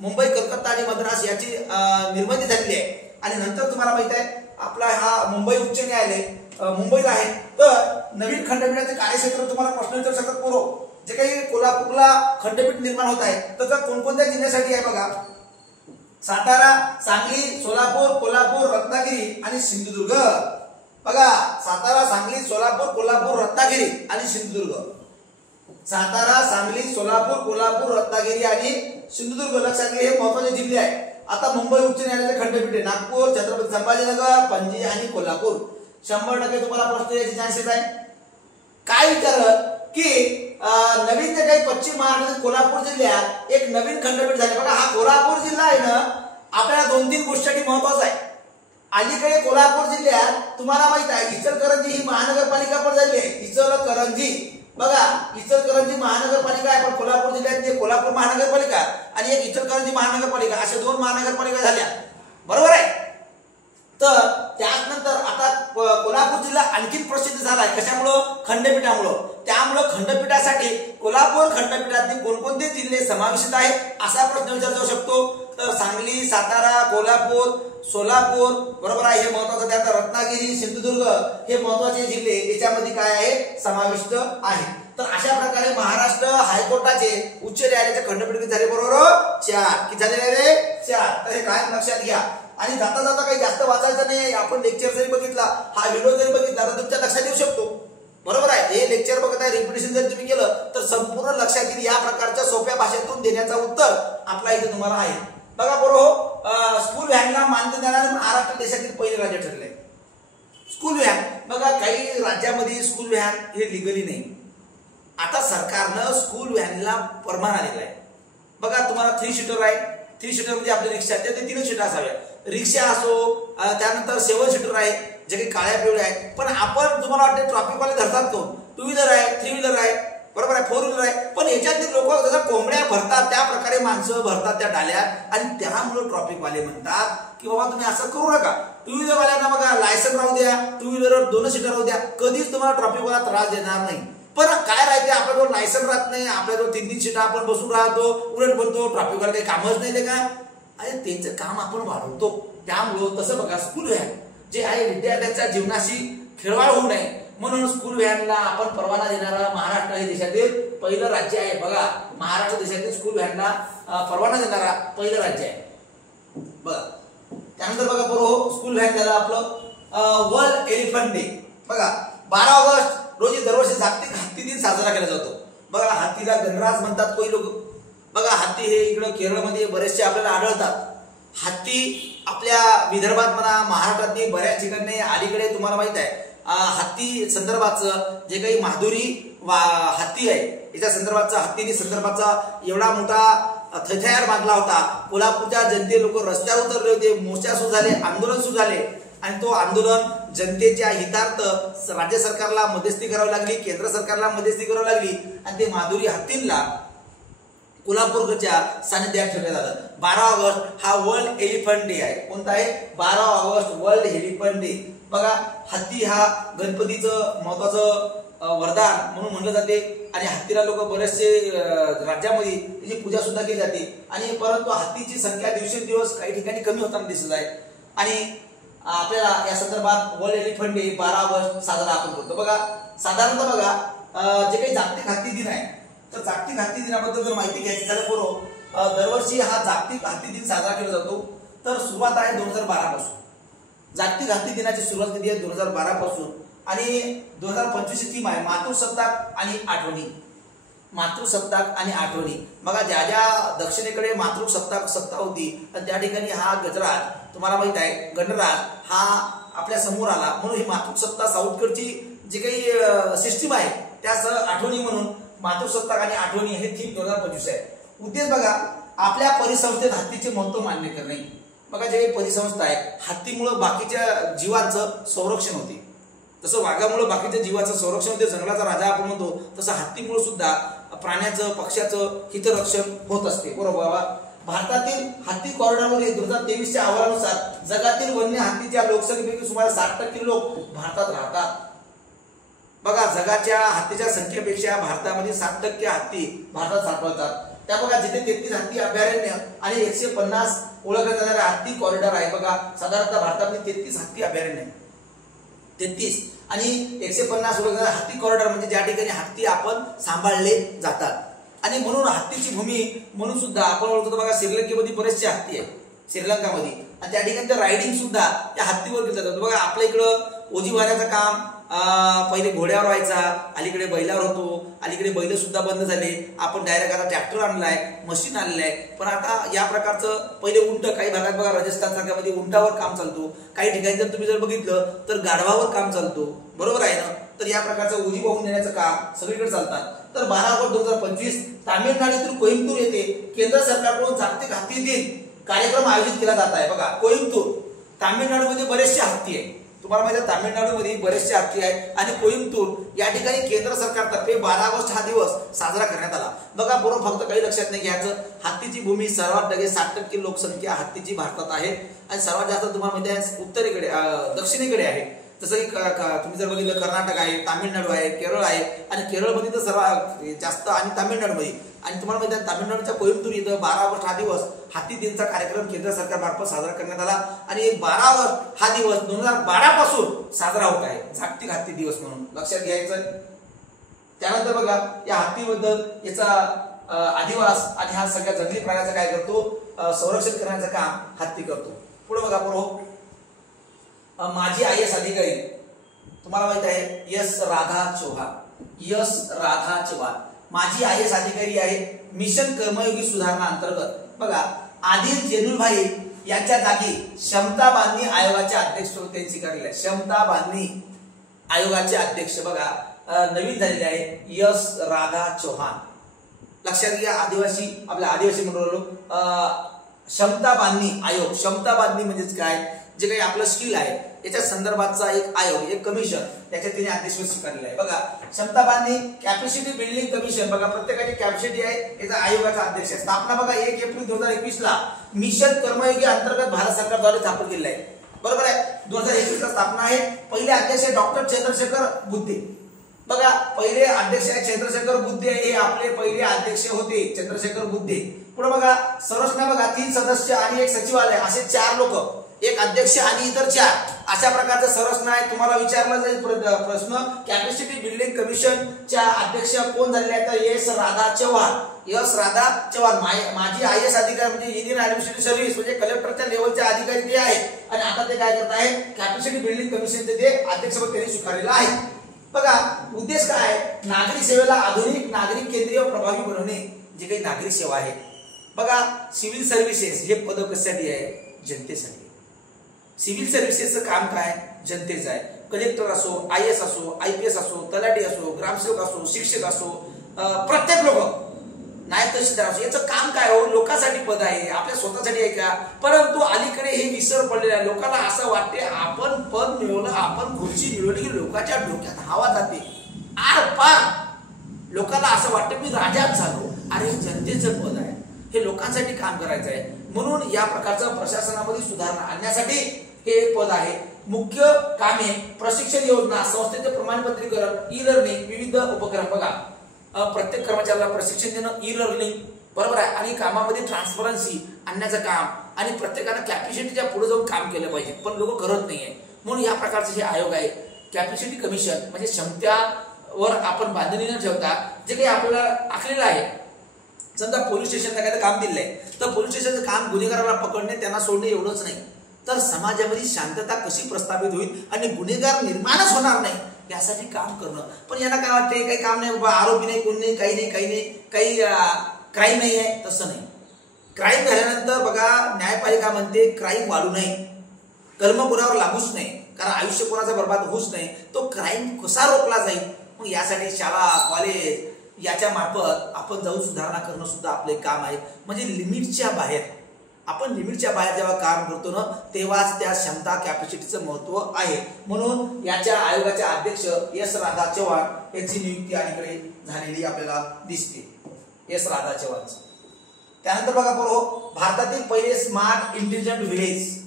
मुंबई, कलकत्ता आणि मद्रास याची निर्मिती झालेली आहे. आणि नंतर तुम्हाला माहिती आहे आपला हा मुंबई उच्च न्यायालय मुंबईला आहे. तर नवीन खंडपीठाचे कार्यक्षेत्र तुम्हाला प्रश्न विचारू शकतात पोरो जे काही कोल्हापूरला खंडपीठ निर्माण होत आहे तर कोणकोणत्या जिल्ह्यासाठी आहे बघा सातारा, सांगली, सोलापूर, कोल्हापूर, रत्नागिरी आणि सिंधुदुर्ग. बघा सातारा, सांगली, सोलापूर, कोल्हापूर, रत्नागिरी आणि सिंधुदुर्ग. सातारा, सांगली, सोलापूर, कोल्हापूर, रत्नागिरी आणि सिंधुदुर्ग लक्षात घ्या हे महत्त्वाचे जिल्हे आहेत. आता मुंबई उच्च न्यायालयाचे खंडपीठ आहे नागपूर, छत्रपती संभाजीनगर, पणजी आणि कोल्हापूर. 100% तुम्हाला प्रश्न याचे चान्सेस आहे. काय विचारलं की नवीन जे काही पश्चिम महाराष्ट्रातील कोल्हापूर जिल्ह्यात एक नवीन खंडपीठ झाले. बघा हा कोल्हापूर जिल्हा आहे ना आपल्याला 2-3 गोष्टीसाठी महत्वाचा आहे. अलीकडे कोल्हापूर जिल्ह्यात तुम्हाला माहित आहे इचलकरंजी ही महानगरपालिका पण झाली आहे. इचलकरंजी बघा इचलकरंजी महानगरपालिका आहे पण कोल्हापूर जिल्ह्यात कोल्हापूर महानगरपालिका आणि एक इचलकरंजी महानगरपालिका अशा 2 महानगरपालिका झाल्या, बरोबर आहे. तर त्यानंतर आता कोल्हापूर जिल्हा आणखी प्रसिद्ध झाला आहे कशामुळं खंडपीठामुळं. त्यामुळं खंडपीठासाठी कोल्हापूर खंडपीठातील कोणकोणते जिल्हे समाविष्ट आहेत असा प्रश्न विचारला जाऊ शकतो. तर सांगली, सातारा, कोल्हापूर, सोलापूर बरोबर आहे हे महत्वाचं. त्यानंतर रत्नागिरी, सिंधुदुर्ग हे महत्वाचे जिल्हे याच्यामध्ये काय आहे समाविष्ट आहे. तर अशा प्रकारे महाराष्ट्र हायकोर्टाचे उच्च न्यायालयाचे खंडपीठ किती झाले बरोबर 4 किती झाले 4. तर हे काय लक्षात घ्या. आणि जाता जाता काही जास्त वाचायचं नाही. आपण लेक्चर जरी बघितला हा व्हिडिओ जरी बघितला तर तुमच्या लक्षात येऊ शकतो. बरोबर आहे. हे लेक्चर बघत आहे रिपिटेशन जर तुम्ही केलं तर संपूर्ण लक्षात येईल. या प्रकारच्या सोप्या भाषेतून देण्याचा उत्तर आपला इथे तुम्हाला आहे. बघा बरोबर स्कूल व्हॅनला मान्यता देणारे महाराष्ट्र देशातील पहिले राज्य ठरले. स्कूल व्हॅन बघा काही राज्यामध्ये स्कूल व्हॅन हे लिगली नाही. आता सरकारनं स्कूल व्हॅनला परवाना आलेला आहे. बघा तुम्हाला 3 सीटर आहे. 3 सीटर म्हणजे आपल्या रिक्षा ते 3 सीटर असाव्या. रिक्षा असो त्यानंतर 7 सीटर आहे जे काही काळ्या पिवळ्या आहे. पण आपण तुम्हाला वाटते ट्रॉफिकवाले धरतात कोण 2 व्हीलर आहे 3 व्हीलर आहे बरोबर आहे 4 व्हीलर आहे. पण याच्यातले लोक जसं कोंबड्या भरतात त्या प्रकारे माणसं भरतात त्या डाल्यात आणि त्यामुळे ट्रॉफिकवाले म्हणतात की बाबा तुम्ही असं करू नका. 2 व्हीलर वाल्यांना बघा लायसन राहू द्या 2 व्हीलरवर 2 सीटर राहू द्या कधीच तुम्हाला ट्रॉफिकवाला त्रास देणार नाही. पण काय राहते आपल्याजवळ लायसन राहत नाही आपल्याजवळ 3-3 सीटर आपण बसून राहतो उलट बोलतो ट्रॉफिकवाला काही कामच नाही ते का अरे त्यांचं काम आपण वाढवतो. त्यामुळं तसं बघा स्कूल व्हॅन जे आहे विद्यार्थ्यांच्या जीवनाशी खेळवाड होऊ नये म्हणून स्कूल व्हॅनला आपण परवाना देणारा महाराष्ट्र हे देशातील पहिलं राज्य आहे. बघा महाराष्ट्र देशातील स्कूल व्हॅनला परवाना देणारा पहिलं राज्य आहे. बघा त्यानंतर बघा बरोबर स्कूल व्हॅन झालं आपलं वर्ल्ड एलिफंट डे. बघा 12 ऑगस्ट रोजी दरवर्षी जागतिक हत्ती दिन साजरा केला जातो. बघा हत्तीला गणराज म्हणतात काही लोक. बघा हत्ती हे इकडं केरळमध्ये बरेचसे आपल्याला आढळतात. हत्ती आपल्या विदर्भात म्हणा महाराष्ट्रातली बऱ्याच ठिकाणी अलीकडे तुम्हाला माहित आहे हत्ती संदर्भाचं जे काही माधुरी हत्ती आहे याच्या संदर्भाचा हत्तीनी संदर्भाचा एवढा मोठा थैथयार बांधला होता. कोल्हापूरच्या जनते लोक रस्त्यावर उतरले होते. मोर्चा सुरू झाले आंदोलन सुरू झाले आणि तो आंदोलन जनतेच्या हितार्थ राज्य सरकारला मध्यस्थी करावी लागली केंद्र सरकारला मध्यस्थी करावी लागली आणि ते माधुरी हत्तींना कोल्हापूरच्या सानिध्यात ठेवण्यात आलं. 12 ऑगस्ट हा वर्ल्ड एलिफंट डे आहे. कोणता आहे 12 ऑगस्ट वर्ल्ड एलिफंट डे. बघा हत्ती हा गणपतीचं महत्वाचं वरदान म्हणून म्हणलं जाते आणि हत्तीला लोक बरेचसे राज्यामध्ये त्याची पूजा सुद्धा केली जाते. आणि परंतु हत्तीची संख्या दिवसेंदिवस काही ठिकाणी कमी होताना दिसत आहे. आणि आपल्याला या संदर्भात वर्ल्ड एलिफंट डे 12 ऑगस्ट साजरा आपण करतो. बघा साधारणतः बघा जे काही जागतिक हत्ती दिन आहे तर जागतिक हत्ती दिनाबद्दल जर माहिती घ्यायची झालं बरोबर दरवर्षी हा जागतिक हत्ती दिन साजरा केला जातो. तर सुरुवात आहे 2012 पासून. जागतिक हत्ती दिनाची सुरुवात कधी आहे 2012 पासून आणि 2025 थीम आहे मातृसत्ताक आणि आठवणी. मातृसत्ताक आणि आठवणी. बघा ज्या ज्या दक्षिणेकडे मातृसत्ताक सत्ता होती आणि त्या ठिकाणी हा गजराज तुम्हाला माहित आहे गणराज हा आपल्या समोर आला म्हणून ही मातृसत्ता साऊथकडची जी काही सिस्टीम आहे त्यासह आठवणी म्हणून मातृसत्ताक आणि आठवणी हे थीम 2025 आहे. उद्देश बघा आपल्या परिसंस्थेत हत्तीचे महत्व मान्य करणे. बघा जे परिसंस्था आहे हत्तीमुळे बाकीच्या जीवांचं संरक्षण होते. जसं वाघामुळे बाकीच्या जीवाचं संरक्षण होते जंगलाचा राजा आपण म्हणतो तसं हत्तीमुळे सुद्धा प्राण्याचं पक्ष्याचं हितरक्षण होत असते. बरोबर बाबा. भारतातील हत्ती कॉरिडॉरमध्ये 2023च्या अहवालानुसार जगातील वन्य हत्तीच्या लोकसंख्येपैकी सुमारे 60% लोक भारतात राहतात. बघा जगाच्या हत्तीच्या संख्येपेक्षा भारतामध्ये 60% हत्ती भारतात सापडतात. त्या बघा जिथे 33 हत्ती अभयारण्य आणि 150 ओळखले जाणारे हत्ती कॉरिडॉर आहे. बघा साधारणतः भारतामध्ये 33 हत्ती अभयारण्य 33 आणि 150 ओळखले हत्ती कॉरिडॉर म्हणजे ज्या ठिकाणी हत्ती आपण सांभाळले जातात. आणि म्हणून हत्तीची भूमी म्हणून सुद्धा आपण ओळखतो. बघा श्रीलंकेमध्ये बरेचसे हत्ती आहेत श्रीलंकामध्ये आणि त्या ठिकाणी रायडिंग सुद्धा त्या हत्तीवर केलं जातं. बघा आपल्या इकडं ओझी वाऱ्याचं काम पहिले घोड्यावर व्हायचा अलीकडे बैलावर होतो. अलीकडे बैल सुद्धा बंद झाले. आपण डायरेक्ट आता ट्रॅक्टर आणलाय मशीन आणलंय. पण आता या प्रकारचं पहिले उंट काही भागात बघा राजस्थान सारख्यामध्ये उंटावर काम चालतो. काही ठिकाणी जर तुम्ही जर बघितलं तर गाढवावर काम चालतो. बरोबर आहे ना. तर या प्रकारचं ओझी वाहून नेण्याचं काम सगळीकडे चालतात. तर 12 ऑगस्ट 2025 तामिळनाडूतील कोइंबतूर येथे केंद्र सरकारकडून जागतिक हत्ती दिन कार्यक्रम आयोजित केला जात आहे. बघा कोइंबतूर तामिळनाडूमध्ये बरेचसे हत्ती आहे. तुम्हाला माहिती आहे तामिळनाडूमध्ये बरेचसे हत्ती आहेत आणि कोइंबतूर या ठिकाणी केंद्र सरकारतर्फे 12 ऑगस्ट हा दिवस साजरा करण्यात आला. बघा बरोबर फक्त काही लक्षात नाही घ्यायचं हत्तीची भूमी सर्वात जागे 60% लोकसंख्या हत्तीची भारतात आहे आणि सर्वात जास्त तुम्हाला माहिती आहे उत्तरेकडे दक्षिणेकडे आहे. जसं की तुम्ही जर बघितलं कर्नाटक आहे तामिळनाडू आहे केरळ आहे आणि केरळमध्ये तर सर्वात जास्त आणि तामिळनाडूमध्ये आणि तुम्हाला माहिती आहे तामिळनाडूच्या कोइंबतूर इथं 12 ऑगस्ट हा दिवस हत्ती दिनचा कार्यक्रम केंद्र सरकारमार्फत साजरा करण्यात आला आणि 12 ऑगस्ट हा दिवस 2012 पासून साजरा होत आहे जागतिक हत्ती दिवस म्हणून लक्षात घ्यायचं. त्यानंतर बघा या हत्तीबद्दल याचा अधिवास आणि हा सगळ्या जंगली प्राण्याचा काय करतो, संरक्षण करण्याचं काम हत्ती करतो. पुढे बघा माजी IAS अधिकारी तुम्हाला माहित आहे यस राधा चव्हाण माजी IAS अधिकारी आहे. मिशन कर्मयोगी सुधारणा अंतर्गत बघा आदिल जेनुलभाई यांच्या जागी क्षमता बांधणी आयोगाचे अध्यक्ष त्यांनी स्वीकारले आहे. क्षमता बांधणी आयोगाचे अध्यक्ष बघा नवीन झालेले आहे यस राधा चव्हाण. लक्षात घ्या आपल्या आदिवासी म्हणून क्षमता बांधणी आयोग. क्षमता बांधणी म्हणजेच काय, जे काही आपलं स्किल आहे याच्या संदर्भातचा एक आयोग, एक कमिशन त्याच्यात त्यांनी अध्यक्ष स्वीकारलेलं आहे. बघा क्षमता बांधणी कॅपॅसिटी बिल्डिंग कमिशन बघा प्रत्येकाची कॅपॅसिटी आहे याचा आयोगाचा अध्यक्ष आहे. स्थापना बघा 1 एप्रिल 2021 ला मिशन कर्मयोगी अंतर्गत भारत सरकारद्वारे स्थापन केलेलं आहे. बरोबर आहे. 2021 ला स्थापना आहे. पहिले अध्यक्ष डॉक्टर चंद्रशेखर बुद्धे. बघा पहिले अध्यक्ष आहे चंद्रशेखर बुद्धे, हे आपले पहिले अध्यक्ष होते चंद्रशेखर बुद्धे. पुढे बघा संरचना बघा 3 सदस्य आणि 1 सचिवालय असे 4 लोक, एक अध्यक्ष आणि इतर 4 अशा प्रकारचं संरचना आहे. तुम्हाला विचारला जाईल प्रश्न कॅपॅसिटी बिल्डिंग कमिशनच्या अध्यक्ष कोण झालेले आहेत तर यस राधा चव्हाण माजी IAS अधिकारी म्हणजे इंडियन ऍडमिनिस्ट्रेटिव्ह सर्व्हिस म्हणजे कलेक्टरच्या लेवलचे अधिकारी ते आहेत आणि आता ते काय करत आहेत कॅपॅसिटी बिल्डिंग कमिशनचे ते अध्यक्षपद त्यांनी स्वीकारलेलं आहे. बघा उद्देश काय आहे, नागरी सेवेला आधुनिक नागरिक केंद्रीय प्रभावी बनवणे. जे काही नागरी सेवा आहे बघा सिव्हिल सर्व्हिसेस हे पद कशासाठी आहे, जनतेसाठी. सिव्हिल सर्व्हिसेसचं काम काय, जनतेचं आहे. कलेक्टर असो, IAS असो, IPS असो, तलाठी असो, ग्रामसेवक असो, शिक्षक असो, प्रत्येक लोक नायब तहसीलदार असो, याचं काम काय हो, लोकांसाठी पद आहे, आपल्या स्वतःसाठी आहे का. परंतु अलीकडे हे विसर पडलेला आहे. लोकांना असं वाटते आपण पद मिळवलं, आपण खुर्ची मिळवली की लोकांच्या डोक्यात हवा जाते आर पार. लोकांना असं वाटतं मी राजाच झालो. अरे हे जनतेचं पद आहे, हे लोकांसाठी काम करायचं आहे. म्हणून या प्रकारचं प्रशासनामध्ये सुधारणा आणण्यासाठी हे पद आहे. मुख्य कामे प्रशिक्षण योजना, संस्थेचे प्रमाणपत्रीकरण, ई-लर्निंग, विविध उपक्रम. बघा प्रत्येक कर्मचाऱ्याला प्रशिक्षण देणं, ई-लर्निंग बरोबर आहे आणि कामामध्ये ट्रान्सपरन्सी आणण्याचं काम आणि प्रत्येकानं कॅपॅसिटीच्या पुढे जाऊन काम केलं पाहिजे, पण लोक करत नाहीये. म्हणून या प्रकारचे हे आयोग आहे. कॅपॅसिटी कमिशन म्हणजे क्षमतावर आपण बांधणी न ठेवता जे काही आपल्याला आखलेलं आहे. समजा पोलीस स्टेशनला काय काम दिलंय तर पोलीस स्टेशनचं काम गुन्हेगाराला पकडणे, त्यांना सोडणे एवढंच नाही तर समाजामध्ये शांतता कशी प्रस्थापित होईल आणि गुन्हेगार निर्माणच होणार नाही यासाठी काम करणं. पण यांना काय वाटते काही काम नाही बाबा, आरोपी नाही, कोण नाही, काही क्राईम नाही आहे. तसं नाही. क्राईम झाल्यानंतर बघा न्यायपालिका म्हणते क्राईम वाढू नये, कलम कोणावर लागूच नाही, कारण आयुष्य कोणाचा बर्बाद होऊच नाही. तो क्राईम कसा रोखला जाईल, मग यासाठी शाळा कॉलेज याच्या मार्फत आपण जाऊन सुधारणा करणं सुद्धा आपले काम आहे. म्हणजे लिमिटच्या बाहेर आपण जेव्हा काम करतो ना तेव्हाच त्या क्षमता कॅपॅसिटीचं महत्व आहे. म्हणून याच्या आयोगाचे अध्यक्ष यस राधा चव्हाण यांची नियुक्ती अलीकडे झालेली आपल्याला दिसते. यस राधा चव्हाण. त्यानंतर बघा भारतातील पहिले स्मार्ट इंटेलिजंट विलेज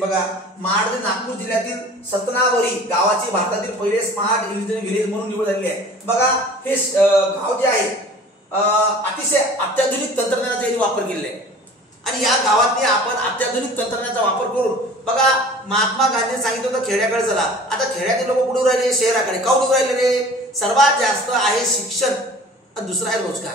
बघा माड नागपूर जिल्ह्यातील सतनावरी गावाची भारतातील पहिले स्मार्ट इंटेलिजंट विलेज म्हणून निवड झालेली आहे. बघा हे गाव जे आहे अतिशय अत्याधुनिक तंत्रज्ञानाचा वापर केलेला आहे आणि या गावात आपण अत्याधुनिक तंत्रज्ञानाचा वापर करून बघा महात्मा गांधींनी सांगितलं होतं खेड्याकडे चला. आता खेड्यातील लोक कुठे राहिले, शहराकडे. काऊन राहिले रे, सर्वात जास्त आहे शिक्षण आणि दुसरा आहे रोजगार.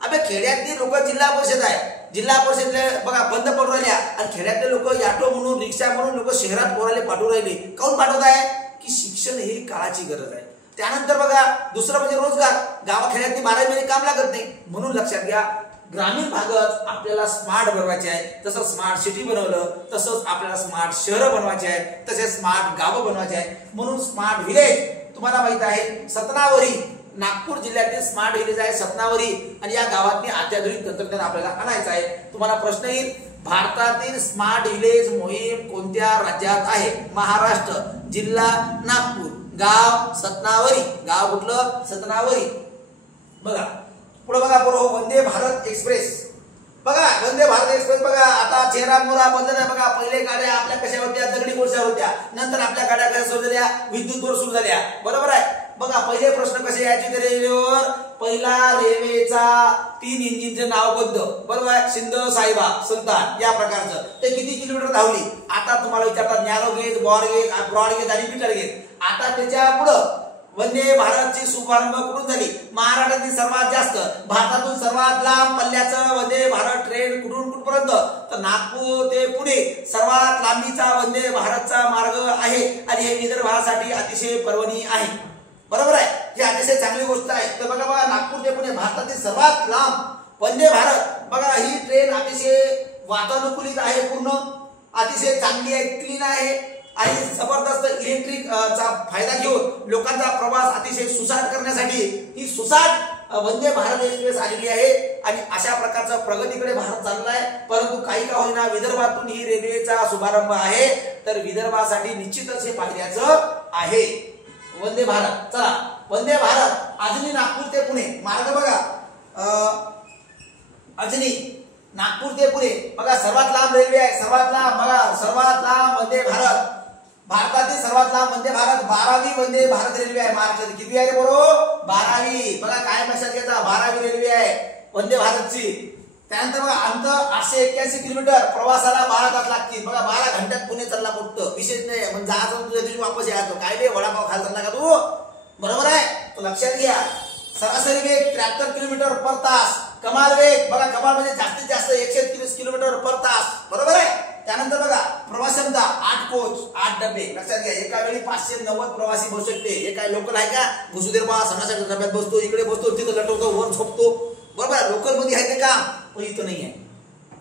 अबे खेड्यातली लोक जिल्हा परिषद आहे, जिल्हा परिषदले बघा बंद पडून राहिल्या आणि खेड्यातले लोक ऑटो म्हणून रिक्षा म्हणून लोक शहरात पोराले पाठवून राहिले. काऊन पाठवत आहे की शिक्षण ही काळाची गरज आहे. त्यानंतर बघा दुसरं म्हणजे रोजगार. गावाखेड्यातली 12 महिने काम लागत नाही. म्हणून लक्षात घ्या ग्रामीण भागात आपल्याला स्मार्ट बनवायचे आहे. तसं स्मार्ट सिटी बनवलं तसंच आपल्याला स्मार्ट शहरं बनवायचे आहे, तसेच स्मार्ट गावं बनवायचे आहे. म्हणून स्मार्ट विलेज तुम्हाला माहित आहे सतनावरी नागपूर जिल्ह्यातील स्मार्ट विलेज आहे सतनावरी आणि या गावातली अत्याधुनिक तंत्रज्ञान आपल्याला आणायचं आहे. तुम्हाला प्रश्न येईल भारतातील स्मार्ट विलेज मोहीम कोणत्या राज्यात आहे. महाराष्ट्र, जिल्हा नागपूर, गाव सतनावरी. गाव कुठलं, सतनावरी. बघा पुढे बघा वंदे भारत एक्सप्रेस. बघा वंदे भारत एक्सप्रेस बघा आता चेहरा मोहरा बदलत आहे. बघा पहिले गाड्या आपल्या कशा होत्या, दगडी कोळसा होत्या. नंतर आपल्या गाड्या कशा सुरू झाल्या, विद्युतवर सुरू झाल्या. बरोबर आहे. बघा पहिले प्रश्न कसे यायचे रेल्वेवर, पहिला रेल्वेचा 3 इंजिनचे नाव कोणतं, बरोबर आहे, सिंध, साहिबा, सुलतान, या प्रकारचं. ते किती किलोमीटर धावली. आता तुम्हाला विचारतात नॅरो गेज, ब्रॉड गेज आणि मीटर गेज. आता त्याच्या पुढं वंदे भारतची शुभारंभ कुठून झाली, महाराष्ट्रातील सर्वात जास्त, भारतातून सर्वात लांब पल्ल्याचं वंदे भारत ट्रेन कुठून कुठपर्यंत, तर नागपूर ते पुणे सर्वात लांबीचा वंदे भारतचा मार्ग आहे आणि हे विदर्भासाठी अतिशय पर्वणी आहे. बरोबर आहे, ही अतिशय चांगली गोष्ट आहे. तर बघा नागपूर ते पुणे भारतातील सर्वात लांब वंदे भारत, बघा ही ट्रेन अतिशय वातानुकूलित आहे, पूर्ण अतिशय चांगली आहे, क्लीन आहे आणि जबरदस्त इलेक्ट्रिक चा फायदा घेऊन लोकांचा प्रवास अतिशय सुसाट करण्यासाठी ही सुसाट वंदे भारत एक्सप्रेस आलेली आहे. आणि अशा प्रकारचा प्रगतीकडे भारत चालला आहे. परंतु काही का होईना विदर्भातून ही रेल्वेचा शुभारंभ आहे, तर विदर्भासाठी निश्चितच हे पाहिल्याचं आहे वंदे भारत. चला वंदे भारत अजनी नागपूर ते पुणे मार्ग बघा, अजनी नागपूर ते पुणे बघा सर्वात लांब रेल्वे आहे, सर्वात लांब बघा, सर्वात लांब वंदे भारत, भारतातील सर्वात लांब वंदे भारत 12वी वंदे भारत रेल्वे आहे महाराष्ट्रात. किती आहे रे बरोबर, 12वी. बघा काय लक्षात घ्यायचा, 12वी रेल्वे आहे वंदे भारतची. त्यानंतर बघा अंतर 881 किलोमीटर, प्रवासाला 12 तास लागतील. बघा 12 घंट्यात पुणे चालला फक्त, विशेष नाही. पण जायचं तुझ्या दिवशी वापस यायचं, काय रे वडापाव खायला चालला का तू, बरोबर आहे, तो लक्षात घ्या. सरासरी वेग 73 किलोमीटर पर तास, कमाल वेग बघा, कमाल म्हणजे जास्तीत जास्त 130 किलोमीटर पर तास, बरोबर आहे. त्यानंतर बघा प्रवास क्षमता 8 कोच 8 डबे, लक्षात घ्या एका वेळी 590 प्रवासी बसू शकते. हे काय लोकल आहे का, घुसुदेर बा सणाच्या डब्यात बसतो, इकडे बसतो, तिथं लटवतो, वर झोपतो, बरोबर आहे. लोकल मध्ये आहे ते का, पण इथं नाही आहे.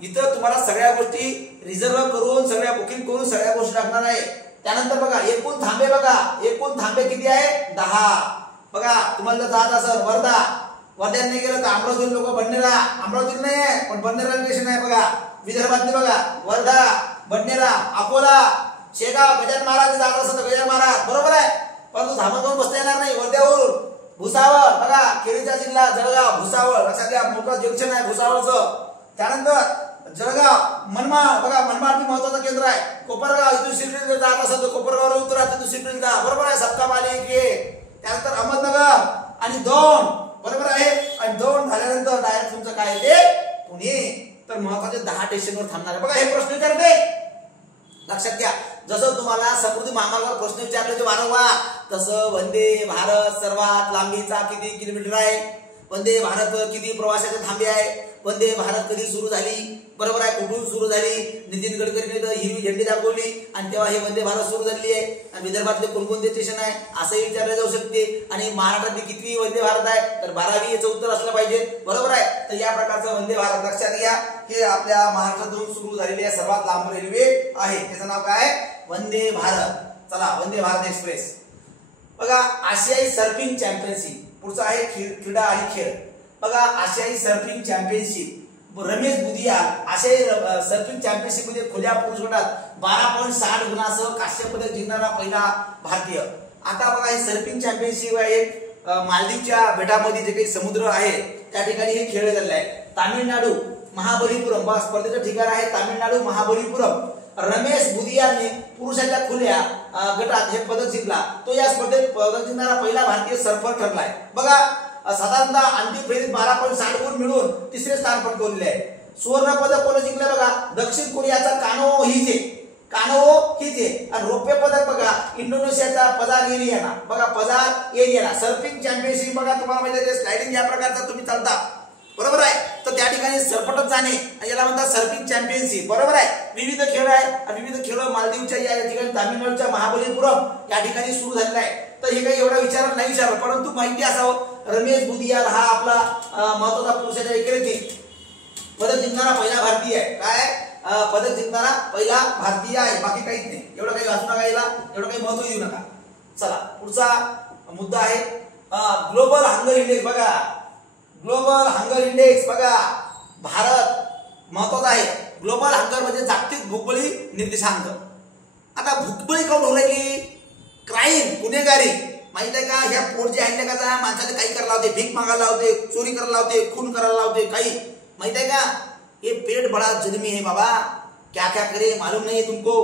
इथं तुम्हाला सगळ्या गोष्टी रिझर्व करून, सगळ्या बुकिंग करून सगळ्या गोष्टी टाकणार आहे. त्यानंतर बघा एकूण थांबे, बघा एकूण थांबे किती आहे 10. बघा तुम्हाला जात असेल वर्धा, वर्ध्यात नाही गेलं तर अमरावती लोक बडनेरा, अमरावती नाही आहे पण बडनेरा स्टेशन आहे बघा, विदर्भातले बघा वर्धा, बडनेरा, अकोला, शेगाव, गजानन महाराज जात असेल तर गजानन महाराज, बरोबर आहे. परंतु धामण जाऊन बसता येणार नाही. वर्ध्यावरून भुसावळ बघा, खेडीचा जिल्हा जळगाव, भुसावळ लक्षात घ्या, मोठं जंक्शन आहे भुसावळचं. त्यानंतर जळगाव, मनमाड बघा, मनमाड बी महत्वाचं केंद्र आहे. कोपरगाव, इथून शिर्डीला जात असेल तर कोपरगावला उतरा, तिथून शिर्डीला जा, बरोबर आहे, सबका मालिक आहे. त्यानंतर अहमदनगर आणि दौंड, बरोबर आहे. आणि दौंड झाल्यानंतर डायरेक्ट तुमचं काय ते पुणे. तर महत्वाचे 10 स्टेशनवर थांबणार आहे. बघा हे प्रश्न विचारते, लक्षात घ्या. जसं तुम्हाला समृद्धी महामार्गावर प्रश्न विचारले ते वारंवार, तसं वंदे भारत सर्वात लांबीचा किती किलोमीटर आहे, वंदे भारत किती प्रवासाचे थांबे आहे, वंदे भारत कधी सुरू झाली, बरोबर आहे, कुठून सुरू झाली, नितीन गडकरीने तर हिरवी झेंडी दाखवली आणि तेव्हा हे वंदे भारत सुरू झाली आहे. आणि विदर्भातले कोणकोणते स्टेशन आहे असंही विचारले जाऊ शकते. आणि महाराष्ट्रातली कितवी वंदे भारत आहे, तर 12वी याचं उत्तर असलं पाहिजे, बरोबर आहे. तर या प्रकारचं वंदे भारत लक्षात घ्या, हे आपल्या महाराष्ट्रातून सुरू झालेली आहे सर्वात लांब रेल्वे आहे. त्याचं नाव काय, वंदे भारत. चला वंदे भारत एक्सप्रेस. बघा आशियाई सर्फिंग चॅम्पियनशिप, पुढचा आहे क्रीडा आणि खेळ. बघा आशियाई सर्फिंग चॅम्पियनशिप, रमेश बुदियाल आशियाई सर्फिंग चॅम्पियनशिप मध्ये खुल्या पुरुष गटात 12.60 गुणासह कांस्य पदक जिंकणारा पहिला भारतीय. आता बघा ही सर्फिंग चॅम्पियनशिप आहे मालदीवच्या बेटामध्ये जे काही समुद्र आहे त्या ठिकाणी हे खेळले झालेले आहे. तामिळनाडू महाबलीपुरम स्पर्धेचं ठिकाण आहे, तामिळनाडू महाबलीपुरम. रमेश बुदियालने पुरुषाच्या खुल्या गटात हे पदक जिंकला. तो या स्पर्धेत पदक जिंकणारा पहिला भारतीय सर्फर ठरलाय. बघा साधारणतः अंतिम फेरीत 12.60 गुण मिळून तिसरे स्थान पटकावलेले आहे. सुवर्ण पदक कोणी जिंकलं बघा, दक्षिण कोरियाचा कानो हिजे आणि रौप्य पदक बघा इंडोनेशियाचा पजार एरियाना. बघा पजार एरियाना सर्फिंग चॅम्पियनशिप बघा, तुम्हाला माहिती आहे स्लायडिंग या प्रकारचा तुम्ही चालता, बरोबर आहे. तर त्या ठिकाणी सरपटत जाणे याला म्हणतात सर्फिंग चॅम्पियनशिप, बरोबर आहे. विविध खेळ आहे आणि विविध खेळ मालदीवच्या या ठिकाणी तामिळनाडूच्या महाबलीपुरम या ठिकाणी सुरू झालेला आहे. तर हे काही एवढा विचार नाही विचारलं, परंतु माहिती असावं रमेश बुदियाल हा आपला महत्वाचा पुरुषाच्या एकेरीत पदक जिंकणारा पहिला भारतीय आहे. काय पदक जिंकणारा पहिला भारतीय आहे, बाकी काहीच नाही. एवढं काही वाचू नका, याला एवढं काही महत्व देऊ नका. चला पुढचा मुद्दा आहे ग्लोबल हंगर इंडेक्स. बघा ग्लोबल हंगर इंडेक्स बघा, भारत महत्वाचा आहे. ग्लोबल हंगर म्हणजे जागतिक भूगोळी निर्देशांक. आता भूगोळी काऊन होऊ राहिली, क्राईम गुन्हेगारी माहित आहे का, ह्या पोट जे आहे का माणसाने काही करायला लावते, भीक मागायला लावते, चोरी करायला लावते, खून करायला लावते, काही माहित आहे का. ये पेट बड़ा जुल्मी है बाबा, क्या क्या करे मालूम नहीं तुमको.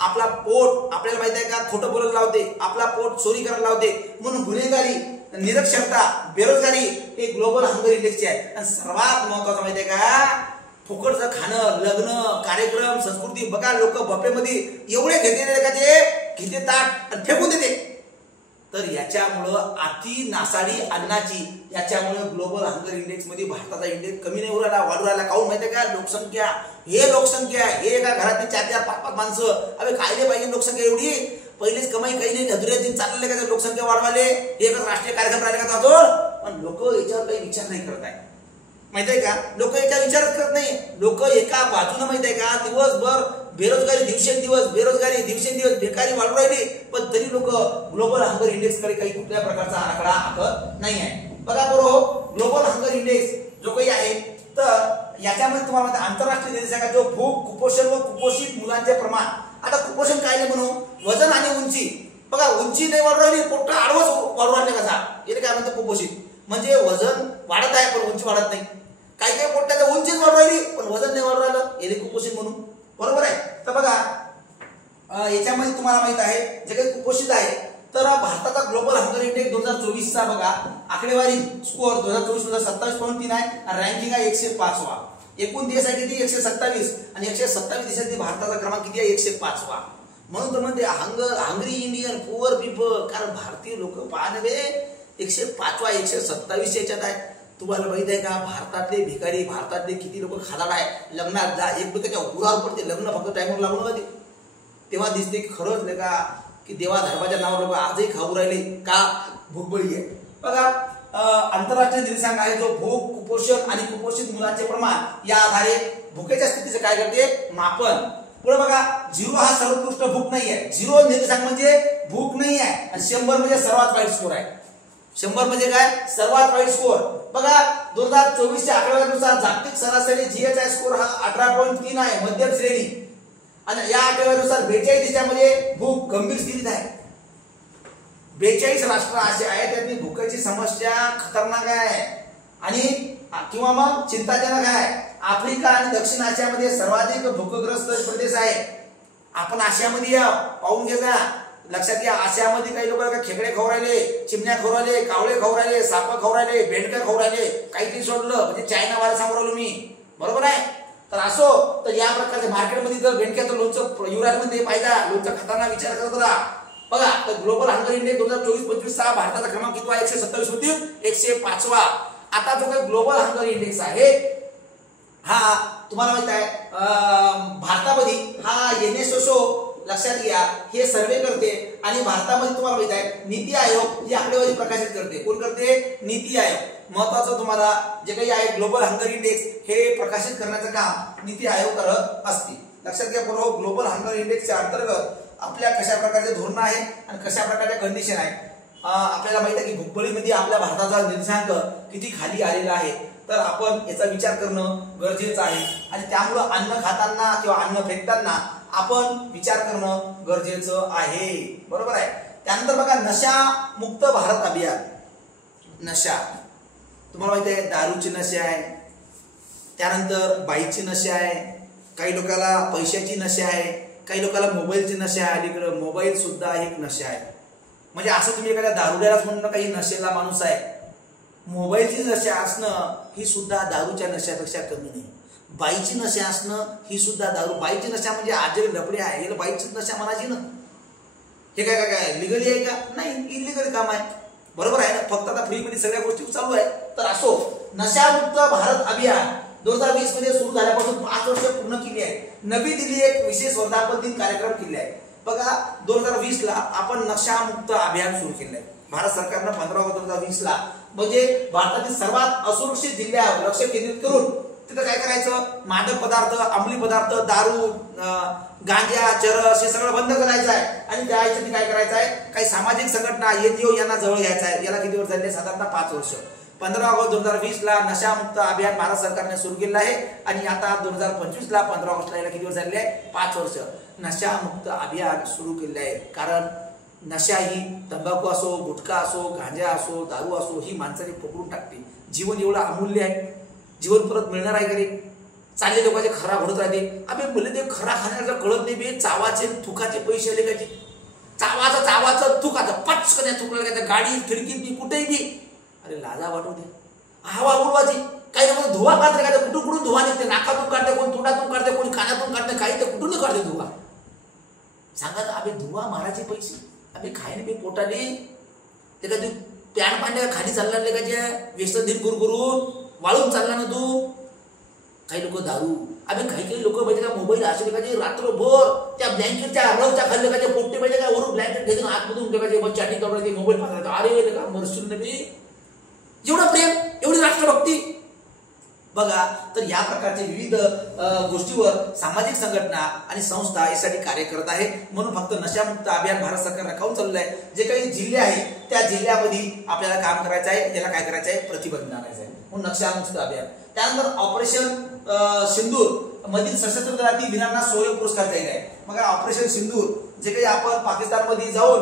आपला पोट आपल्याला माहित आहे का खोटं बोलायला लावते, आपला पोट चोरी करायला लावते. म्हणून गुन्हेगारी, निरक्षरता, बेरोजगारी हे ग्लोबल हंगर इंडेक्सचे आहे. आणि सर्वात महत्वाचं माहिती आहे का, फुकटचं खाणं, लग्न, कार्यक्रम, संस्कृती. बघा लोक बफेमध्ये एवढे घेते ताट आणि फेकून देते. तर याच्यामुळं अति नासाडी अन्नाची, याच्यामुळे ग्लोबल हंगर इंडेक्स मध्ये भारताचा इंडेक्स कमी नाही उरायला, वाढू राहिला. काहून माहितीये का, लोकसंख्या. हे लोकसंख्या, हे एका घरातली 4-4, 5-5 माणसं. अबे कायले पाहिजे लोकसंख्या एवढी? पहिलेच कमाई काही नाही, धुऱ्या दिन चालले का लोकसंख्या वाढवाले, एकच राष्ट्रीय कार्यक्रम राहिले का तो. पण लोक याच्यावर काही विचार नाही करत आहे. माहितीये का, लोक याचा विचारच करत नाही. लोक एका बाजूने माहितीये का दिवसभर बेरोजगारी, दिवसेंदिवस बेकारी वाढू राहिली. पण तरी लोक ग्लोबल हंगर इंडेक्स कडे काही कुठल्या प्रकारचा आराखडा आखत नाही आहे. बघा बरोबर, ग्लोबल हंगर इंडेक्स जो काही आहे, तर याच्यामध्ये तुम्हाला आंतरराष्ट्रीय निर्देशांक जो भूक, कुपोषण व कुपोषित मुलांचे प्रमाण. आता कुपोषण काय नाही म्हणू, वजन आणि उंची. बघा उंची नाही वाढू राहिली, पोट आडवच वाढू राहिले कसा, याला काय म्हणते कुपोषित. म्हणजे वजन वाढत आहे पण उंची वाढत नाही. काही काही पोटाच्या उंचीच वाढू राहिली पण वजन नाही वाढू राहिलं, याला कुपोषित म्हणून. बरोबर आहे. तर बघा याच्यामध्ये तुम्हाला माहित आहे जे काही कुपोषित आहे, तर भारताचा ग्लोबल हंगर इंडेक्स 2024 चा बघा आकडेवारी स्कोअर 2024 27.3 आहे. रँकिंग आहे 105वा. एकूण देश आहे किती 127, आणि 127 देशातील भारताचा क्रमांक किती आहे 105वा. म्हणून तर म्हणते हंगरी इंडियन पुअर पीपल. कारण भारतीय लोक पाहणे 105वा 127 याच्यात आहे. तुम्हाला माहित आहे का, भारतातले भिकारी, भारतातले किती लोक खादाड आहे. लग्नात जा एकमेकाच्या उरावर पडते, लग्न फक्त टाइमवर लागून होते, तेव्हा दिसते की खरंच नाही का की देवा धर्माच्या नावावर लोक आजही खाऊ राहिले का, भूकबळी आहे. बघा आंतरराष्ट्रीय निर्देशांक आहे जो भूक, कुपोषण आणि कुपोषित मुलांचे प्रमाण, या आधारे भुकेच्या स्थितीचं काय करते मापन. पुढे बघा 0 हा सर्वोत्कृष्ट भूक नाही आहे. 0 निर्देशांक म्हणजे भूक नाही आहे, आणि 100 म्हणजे सर्वात वाईट स्कोर आहे. 100 म्हणजे काय, सर्वात वाईट स्कोर. बघा 2024 च्या आकडेवारीनुसार जागतिक सरासरी जीएचआय स्कोर हा 18.3 आहे, मध्यम श्रेणी. आणि या आकडेवारीनुसार 42 देशांमध्ये भूक गंभीर स्थितीत आहे. 42 राष्ट्र असे आहेत त्यातली भुकेची समस्या खतरनाक आहे आणि किंवा मग चिंताजनक आहे. आफ्रिका आणि दक्षिण आशियामध्ये सर्वाधिक भूकग्रस्त प्रदेश आहे. आपण आशियामध्ये या पाहून घ्या, लक्षात घ्या. आशियामध्ये काही लोक खेकडे खाऊ राहिले, चिमण्या खाऊ राहिले, कावळे खाऊ राहिले, साप खाऊ राहिले, बेंडका खाऊ राहिले, काहीतरी सोडलं म्हणजे चायना वाला सांगू राहिलो मी. बरोबर आहे. तर असो, तर या प्रकारच्या मार्केटमध्ये जर बेंडक्याचं लोणचं युवराजमध्ये पाहिजे, लोणचं खाताना विचार करत राहा. बघा तर ग्लोबल हंगर इंडेक्स 2024-25 चा भारताचा क्रमांक किती आहे 127 मधील 105वा. आता जो काही ग्लोबल हंगर इंडेक्स आहे हा तुम्हाला माहित आहे भारतामध्ये हा युनेस्को लक्षात घ्या हे सर्वे करते, आणि भारतामध्ये तुम्हाला माहित आहे नीती आयोग ही आकडेवारी प्रकाशित करते. कोण करते, नीती आयोग. महत्वाचं तुम्हाला जे काही आहे ग्लोबल हंगर इंडेक्स हे प्रकाशित करण्याचं काम नीती आयोग करत असते. लक्षात घ्या बरोबर. ग्लोबल हंगर इंडेक्सच्या अंतर्गत आपल्या कशा प्रकारचे धोरण आहे आणि कशा प्रकारच्या कंडिशन आहे. आपल्याला माहित आहे की भूकबळीमध्ये आपल्या भारताचा निर्देशांक किती खाली आलेला आहे. तर आपण याचा विचार करणं गरजेचं आहे, आणि त्यामुळं अन्न खाताना किंवा अन्न फेकताना आपण विचार करणं गरजेचं आहे. बरोबर आहे. त्यानंतर बघा नशा मुक्त भारत अभियान. नशा तुम्हाला माहिती आहे दारूची नशा आहे, त्यानंतर बाईची नशा आहे, काही लोकांना पैशाची नशा आहे, काही लोकांना मोबाईलची नशा आहे. अलीकडे मोबाईल सुद्धा एक नशा आहे. म्हणजे असं तुम्ही एखाद्या दारुड्यालाच म्हणणं काही नशेला माणूस आहे. मोबाईलची नशा असणं ही सुद्धा दारूच्या नशापेक्षा कमी नाही. बाईची नशा असणं ही सुद्धा दारू, बाईची नशा म्हणजे आज लपडे आहे याला बाईची नशा म्हणायची ना. हे काय काय काय लिगली आहे का, नाही, इलिगल काम आहे. बरोबर आहे ना. फक्त आता फ्रीमध्ये सगळ्या गोष्टी चालू आहे. तर असो, नशामुक्त भारत अभियान 2020 मध्ये सुरू झाल्यापासून 5 वर्ष पूर्ण केली आहे. नवी दिल्ली एक विशेष वर्धापन दिन कार्यक्रम केले आहे. बघा 2020 ला आपण नशामुक्त अभियान सुरू केलं आहे भारत सरकारनं 15 ऑगस्ट 2020 ला. म्हणजे भारतातील सर्वात असुरक्षित जिल्ह्यावर लक्ष केंद्रित करून तिथं काय करायचं, मादक पदार्थ, अंमली पदार्थ, दारू, गांजा, चरस हे सगळं बंद करायचं आहे. आणि त्यासाठी काय करायचं आहे, काही सामाजिक संघटना एनजीओ यांना जवळ घ्यायचं आहे. याला किती वर्ष झाले, साधारणतः 5 वर्ष. 15 ऑगस्ट 2020 ला नशामुक्त अभियान भारत सरकारने सुरू केलं आहे, आणि आता 2025 ला 15 ऑगस्टला याला किती वर्ष झाले आहे, 5 वर्ष नशामुक्त अभियान सुरू केले आहे. कारण नशा ही तंबाखू असो, गुटखा असो, गांजा असो, दारू असो ही माणसाने पकडून टाकते. जीवन एवढं अमूल्य आहे, जीवन परत मिळणार आहे का रे, चालले लोकांचे खरा घडत राहते. अबे मुले ते खरा खाण्याचं कळत नाही बे. चावाचे थुकाचे पैसे आले का? चावाचं थुकाचं पटकन थुकलं का? गाडी खिडकीत कुठेही बी. अरे लाजा वाटू दे. हवा उडवायची. काही लोक धुवा काढते का? कुठून धुवा निघते. नाकातून काढते, कोण तोंडातून काढते, कोणी कानातून काढते, काही तर कुठून काढते धुवा. सांगा तर अबे धुवा मारायचे पैसे. अबे खायने बी पोटाने ते काय तू पॅन पांड्या खाली चालला का? जे व्यसन दिन करून वाळून चालला ना तू. काही लोक दारू. अबे काही लोक माहिती का मोबाईल असे का जे रात्रभर त्या ब्लँकेटच्या रवच्या खाल्ले का? जे पोट्टे पाहिजे का? वरून ब्लँकेट घेऊन आतमधून ठेवायचे, चॅटिंग करायचे, मोबाईल पाहता. अरे का मरशील नबी. जेवढं प्रेम एवढी राष्ट्रभक्ती बघा. तर या प्रकारचे विविध गोष्टीवर सामाजिक संघटना आणि संस्था यासाठी कार्य करत आहे. म्हणून फक्त नशामुक्त अभियान भारत सरकार राखून चाललं आहे. जे काही जिल्हे आहेत त्या जिल्ह्यामध्ये आपल्याला काम करायचं आहे. त्याला काय करायचं आहे? प्रतिबंध आणायचं आहे. म्हणून नशामुक्त अभियान. त्यानंतर ऑपरेशन सिंदूर मधील सशस्त्र दलातील वीरांना शौर्य पुरस्कार जाहीर आहे. मग ऑपरेशन सिंदूर जे काही आपण पाकिस्तानमध्ये जाऊन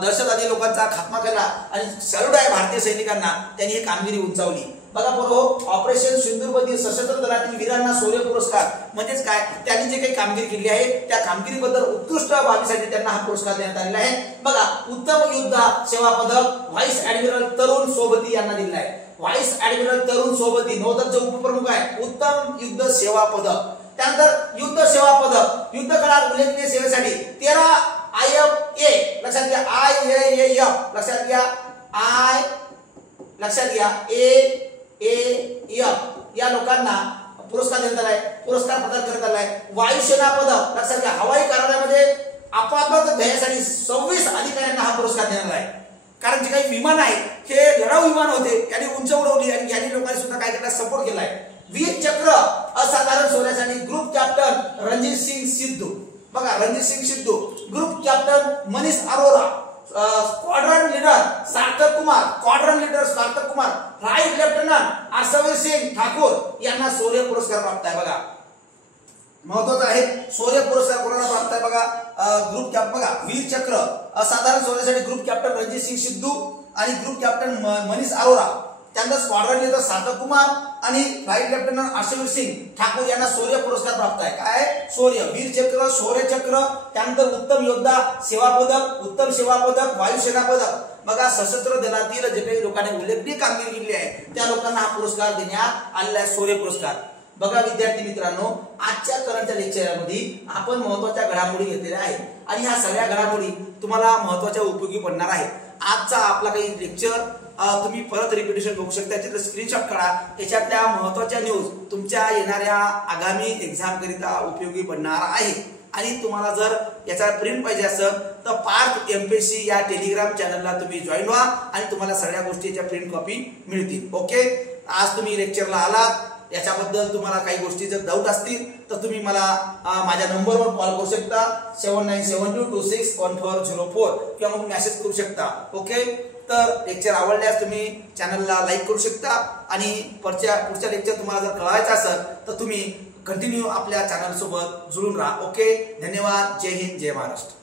दहशतवादी लोकांचा खात्मा केला आणि सॅल्यूट आहे भारतीय सैनिकांना, त्यांनी ही कामगिरी उंचावली. बघा बरोबर. ऑपरेशन सिंदूर मधील सशस्त्र दलातील वीरांना शौर्य पुरस्कार म्हणजेच काय? त्यांनी जे काही कामगिरी केली आहे त्या कामगिरीबद्दल उत्कृष्ट बाबीसाठी त्यांना हा पुरस्कार देण्यात आलेला आहे. बघा, उत्तम युद्ध सेवा पदक व्हाईस ऍडमिरल तरुण सोबती यांना दिलेला आहे. व्हाईस ऍडमिरल तरुण सोबती नौदलचे उपप्रमुख आहे. उत्तम युद्ध सेवा पदक. त्यानंतर युद्ध सेवा पदक युद्ध काळात उल्लेखनीय सेवेसाठी 13 IFA लक्षात घ्या. IAAF लक्षात घ्या. लक्षात घ्या. AAF या लोकांना पुरस्कार देण्यात आलाय. पुरस्कार प्रदान करण्यात आलाय. वायुसेना पदक लक्षात घ्या. हवाई कारवायामध्ये आपापत ध्येयासाठी 26 अधिकाऱ्यांना हा पुरस्कार देण्यात आलाय. कारण जे काही विमान आहे हे लढाऊ विमान होते, यांनी उंच उडवली आणि यांनी लोकांनी सुद्धा काय केला? सपोर्ट केलाय. वीर चक्र असाधारण शौर्यासाठी ग्रुप कॅप्टन रणजित सिंग सिद्धू. बघा, Ranjit Singh Sidhu. Group captain Manish Arora. Squadron leader Sarthak Kumar. Flight lieutenant Arshvir Singh Thakur यांना शौर्य पुरस्कार प्राप्त आहे. बघा, महत्वाचं आहे. शौर्य पुरस्कार कोणाला प्राप्त आहे? बघा, ग्रुप कॅप्टन. बघा, वीर चक्र असाधारण शौर्यासाठी ग्रुप कॅप्टन रणजित सिंग सिद्धू आणि ग्रुप कॅप्टन मनीष अरोरा. त्यानंतर स्क्वाड्रन लीडर सार्थक कुमार आणि राईट लेफ्टनंट आर्सवीर सिंग ठाकूर यांना शौर्य पुरस्कार प्राप्त आहे. काय? शौर्य, वीर चक्र, शौर्य चक्र. त्यानंतर उत्तम योद्धा सेवा पदक, उत्तम सेवा पदक, वायुसेना पदक. बघा, सशस्त्र दलातील जे काही लोकांनी उल्लेखनीय कामगिरी केली आहे त्या लोकांना हा पुरस्कार देण्यात आलेला आहे, शौर्य पुरस्कार. बघा विद्यार्थी मित्रांनो, आजच्या करंट लेक्चरमध्ये आपण महत्त्वाच्या घडामोडी घेतलेल्या आहेत आणि ह्या सगळ्या घडामोडी तुम्हाला महत्त्वाच्या उपयोगी पडणार आहेत. आजचा आपला काही लेक्चर तुम्ही परत रिपिटेशन बघू शकता. त्याच्यात स्क्रीनशॉट काढा. याच्यातल्या महत्त्वाच्या न्यूज तुमच्या येणाऱ्या आगामी एक्झाम करिता उपयोगी पडणार आहे. आणि तुम्हाला जर याचा प्रिंट पाहिजे असेल तर पार्थ MPSC या टेलिग्राम चॅनलला तुम्ही जॉईन व्हा आणि तुम्हाला सगळ्या गोष्टीच्या प्रिंट कॉपी मिळतील. ओके, आज तुम्ही लेक्चरला आलात, याच्याबद्दल तुम्हाला काही गोष्टी जर डाऊट असतील तर तुम्ही मला माझ्या नंबरवर कॉल करू शकता 7972261404 किंवा मग मेसेज करू शकता. ओके, तर लेक्चर आवडल्यास तुम्ही चॅनलला लाईक करू शकता आणि पुढच्या लेक्चर तुम्हाला जर कळायचं असेल तर तुम्ही कंटिन्यू आपल्या चॅनल सोबत जुळून राहा. ओके, धन्यवाद. जय हिंद, जय महाराष्ट्र.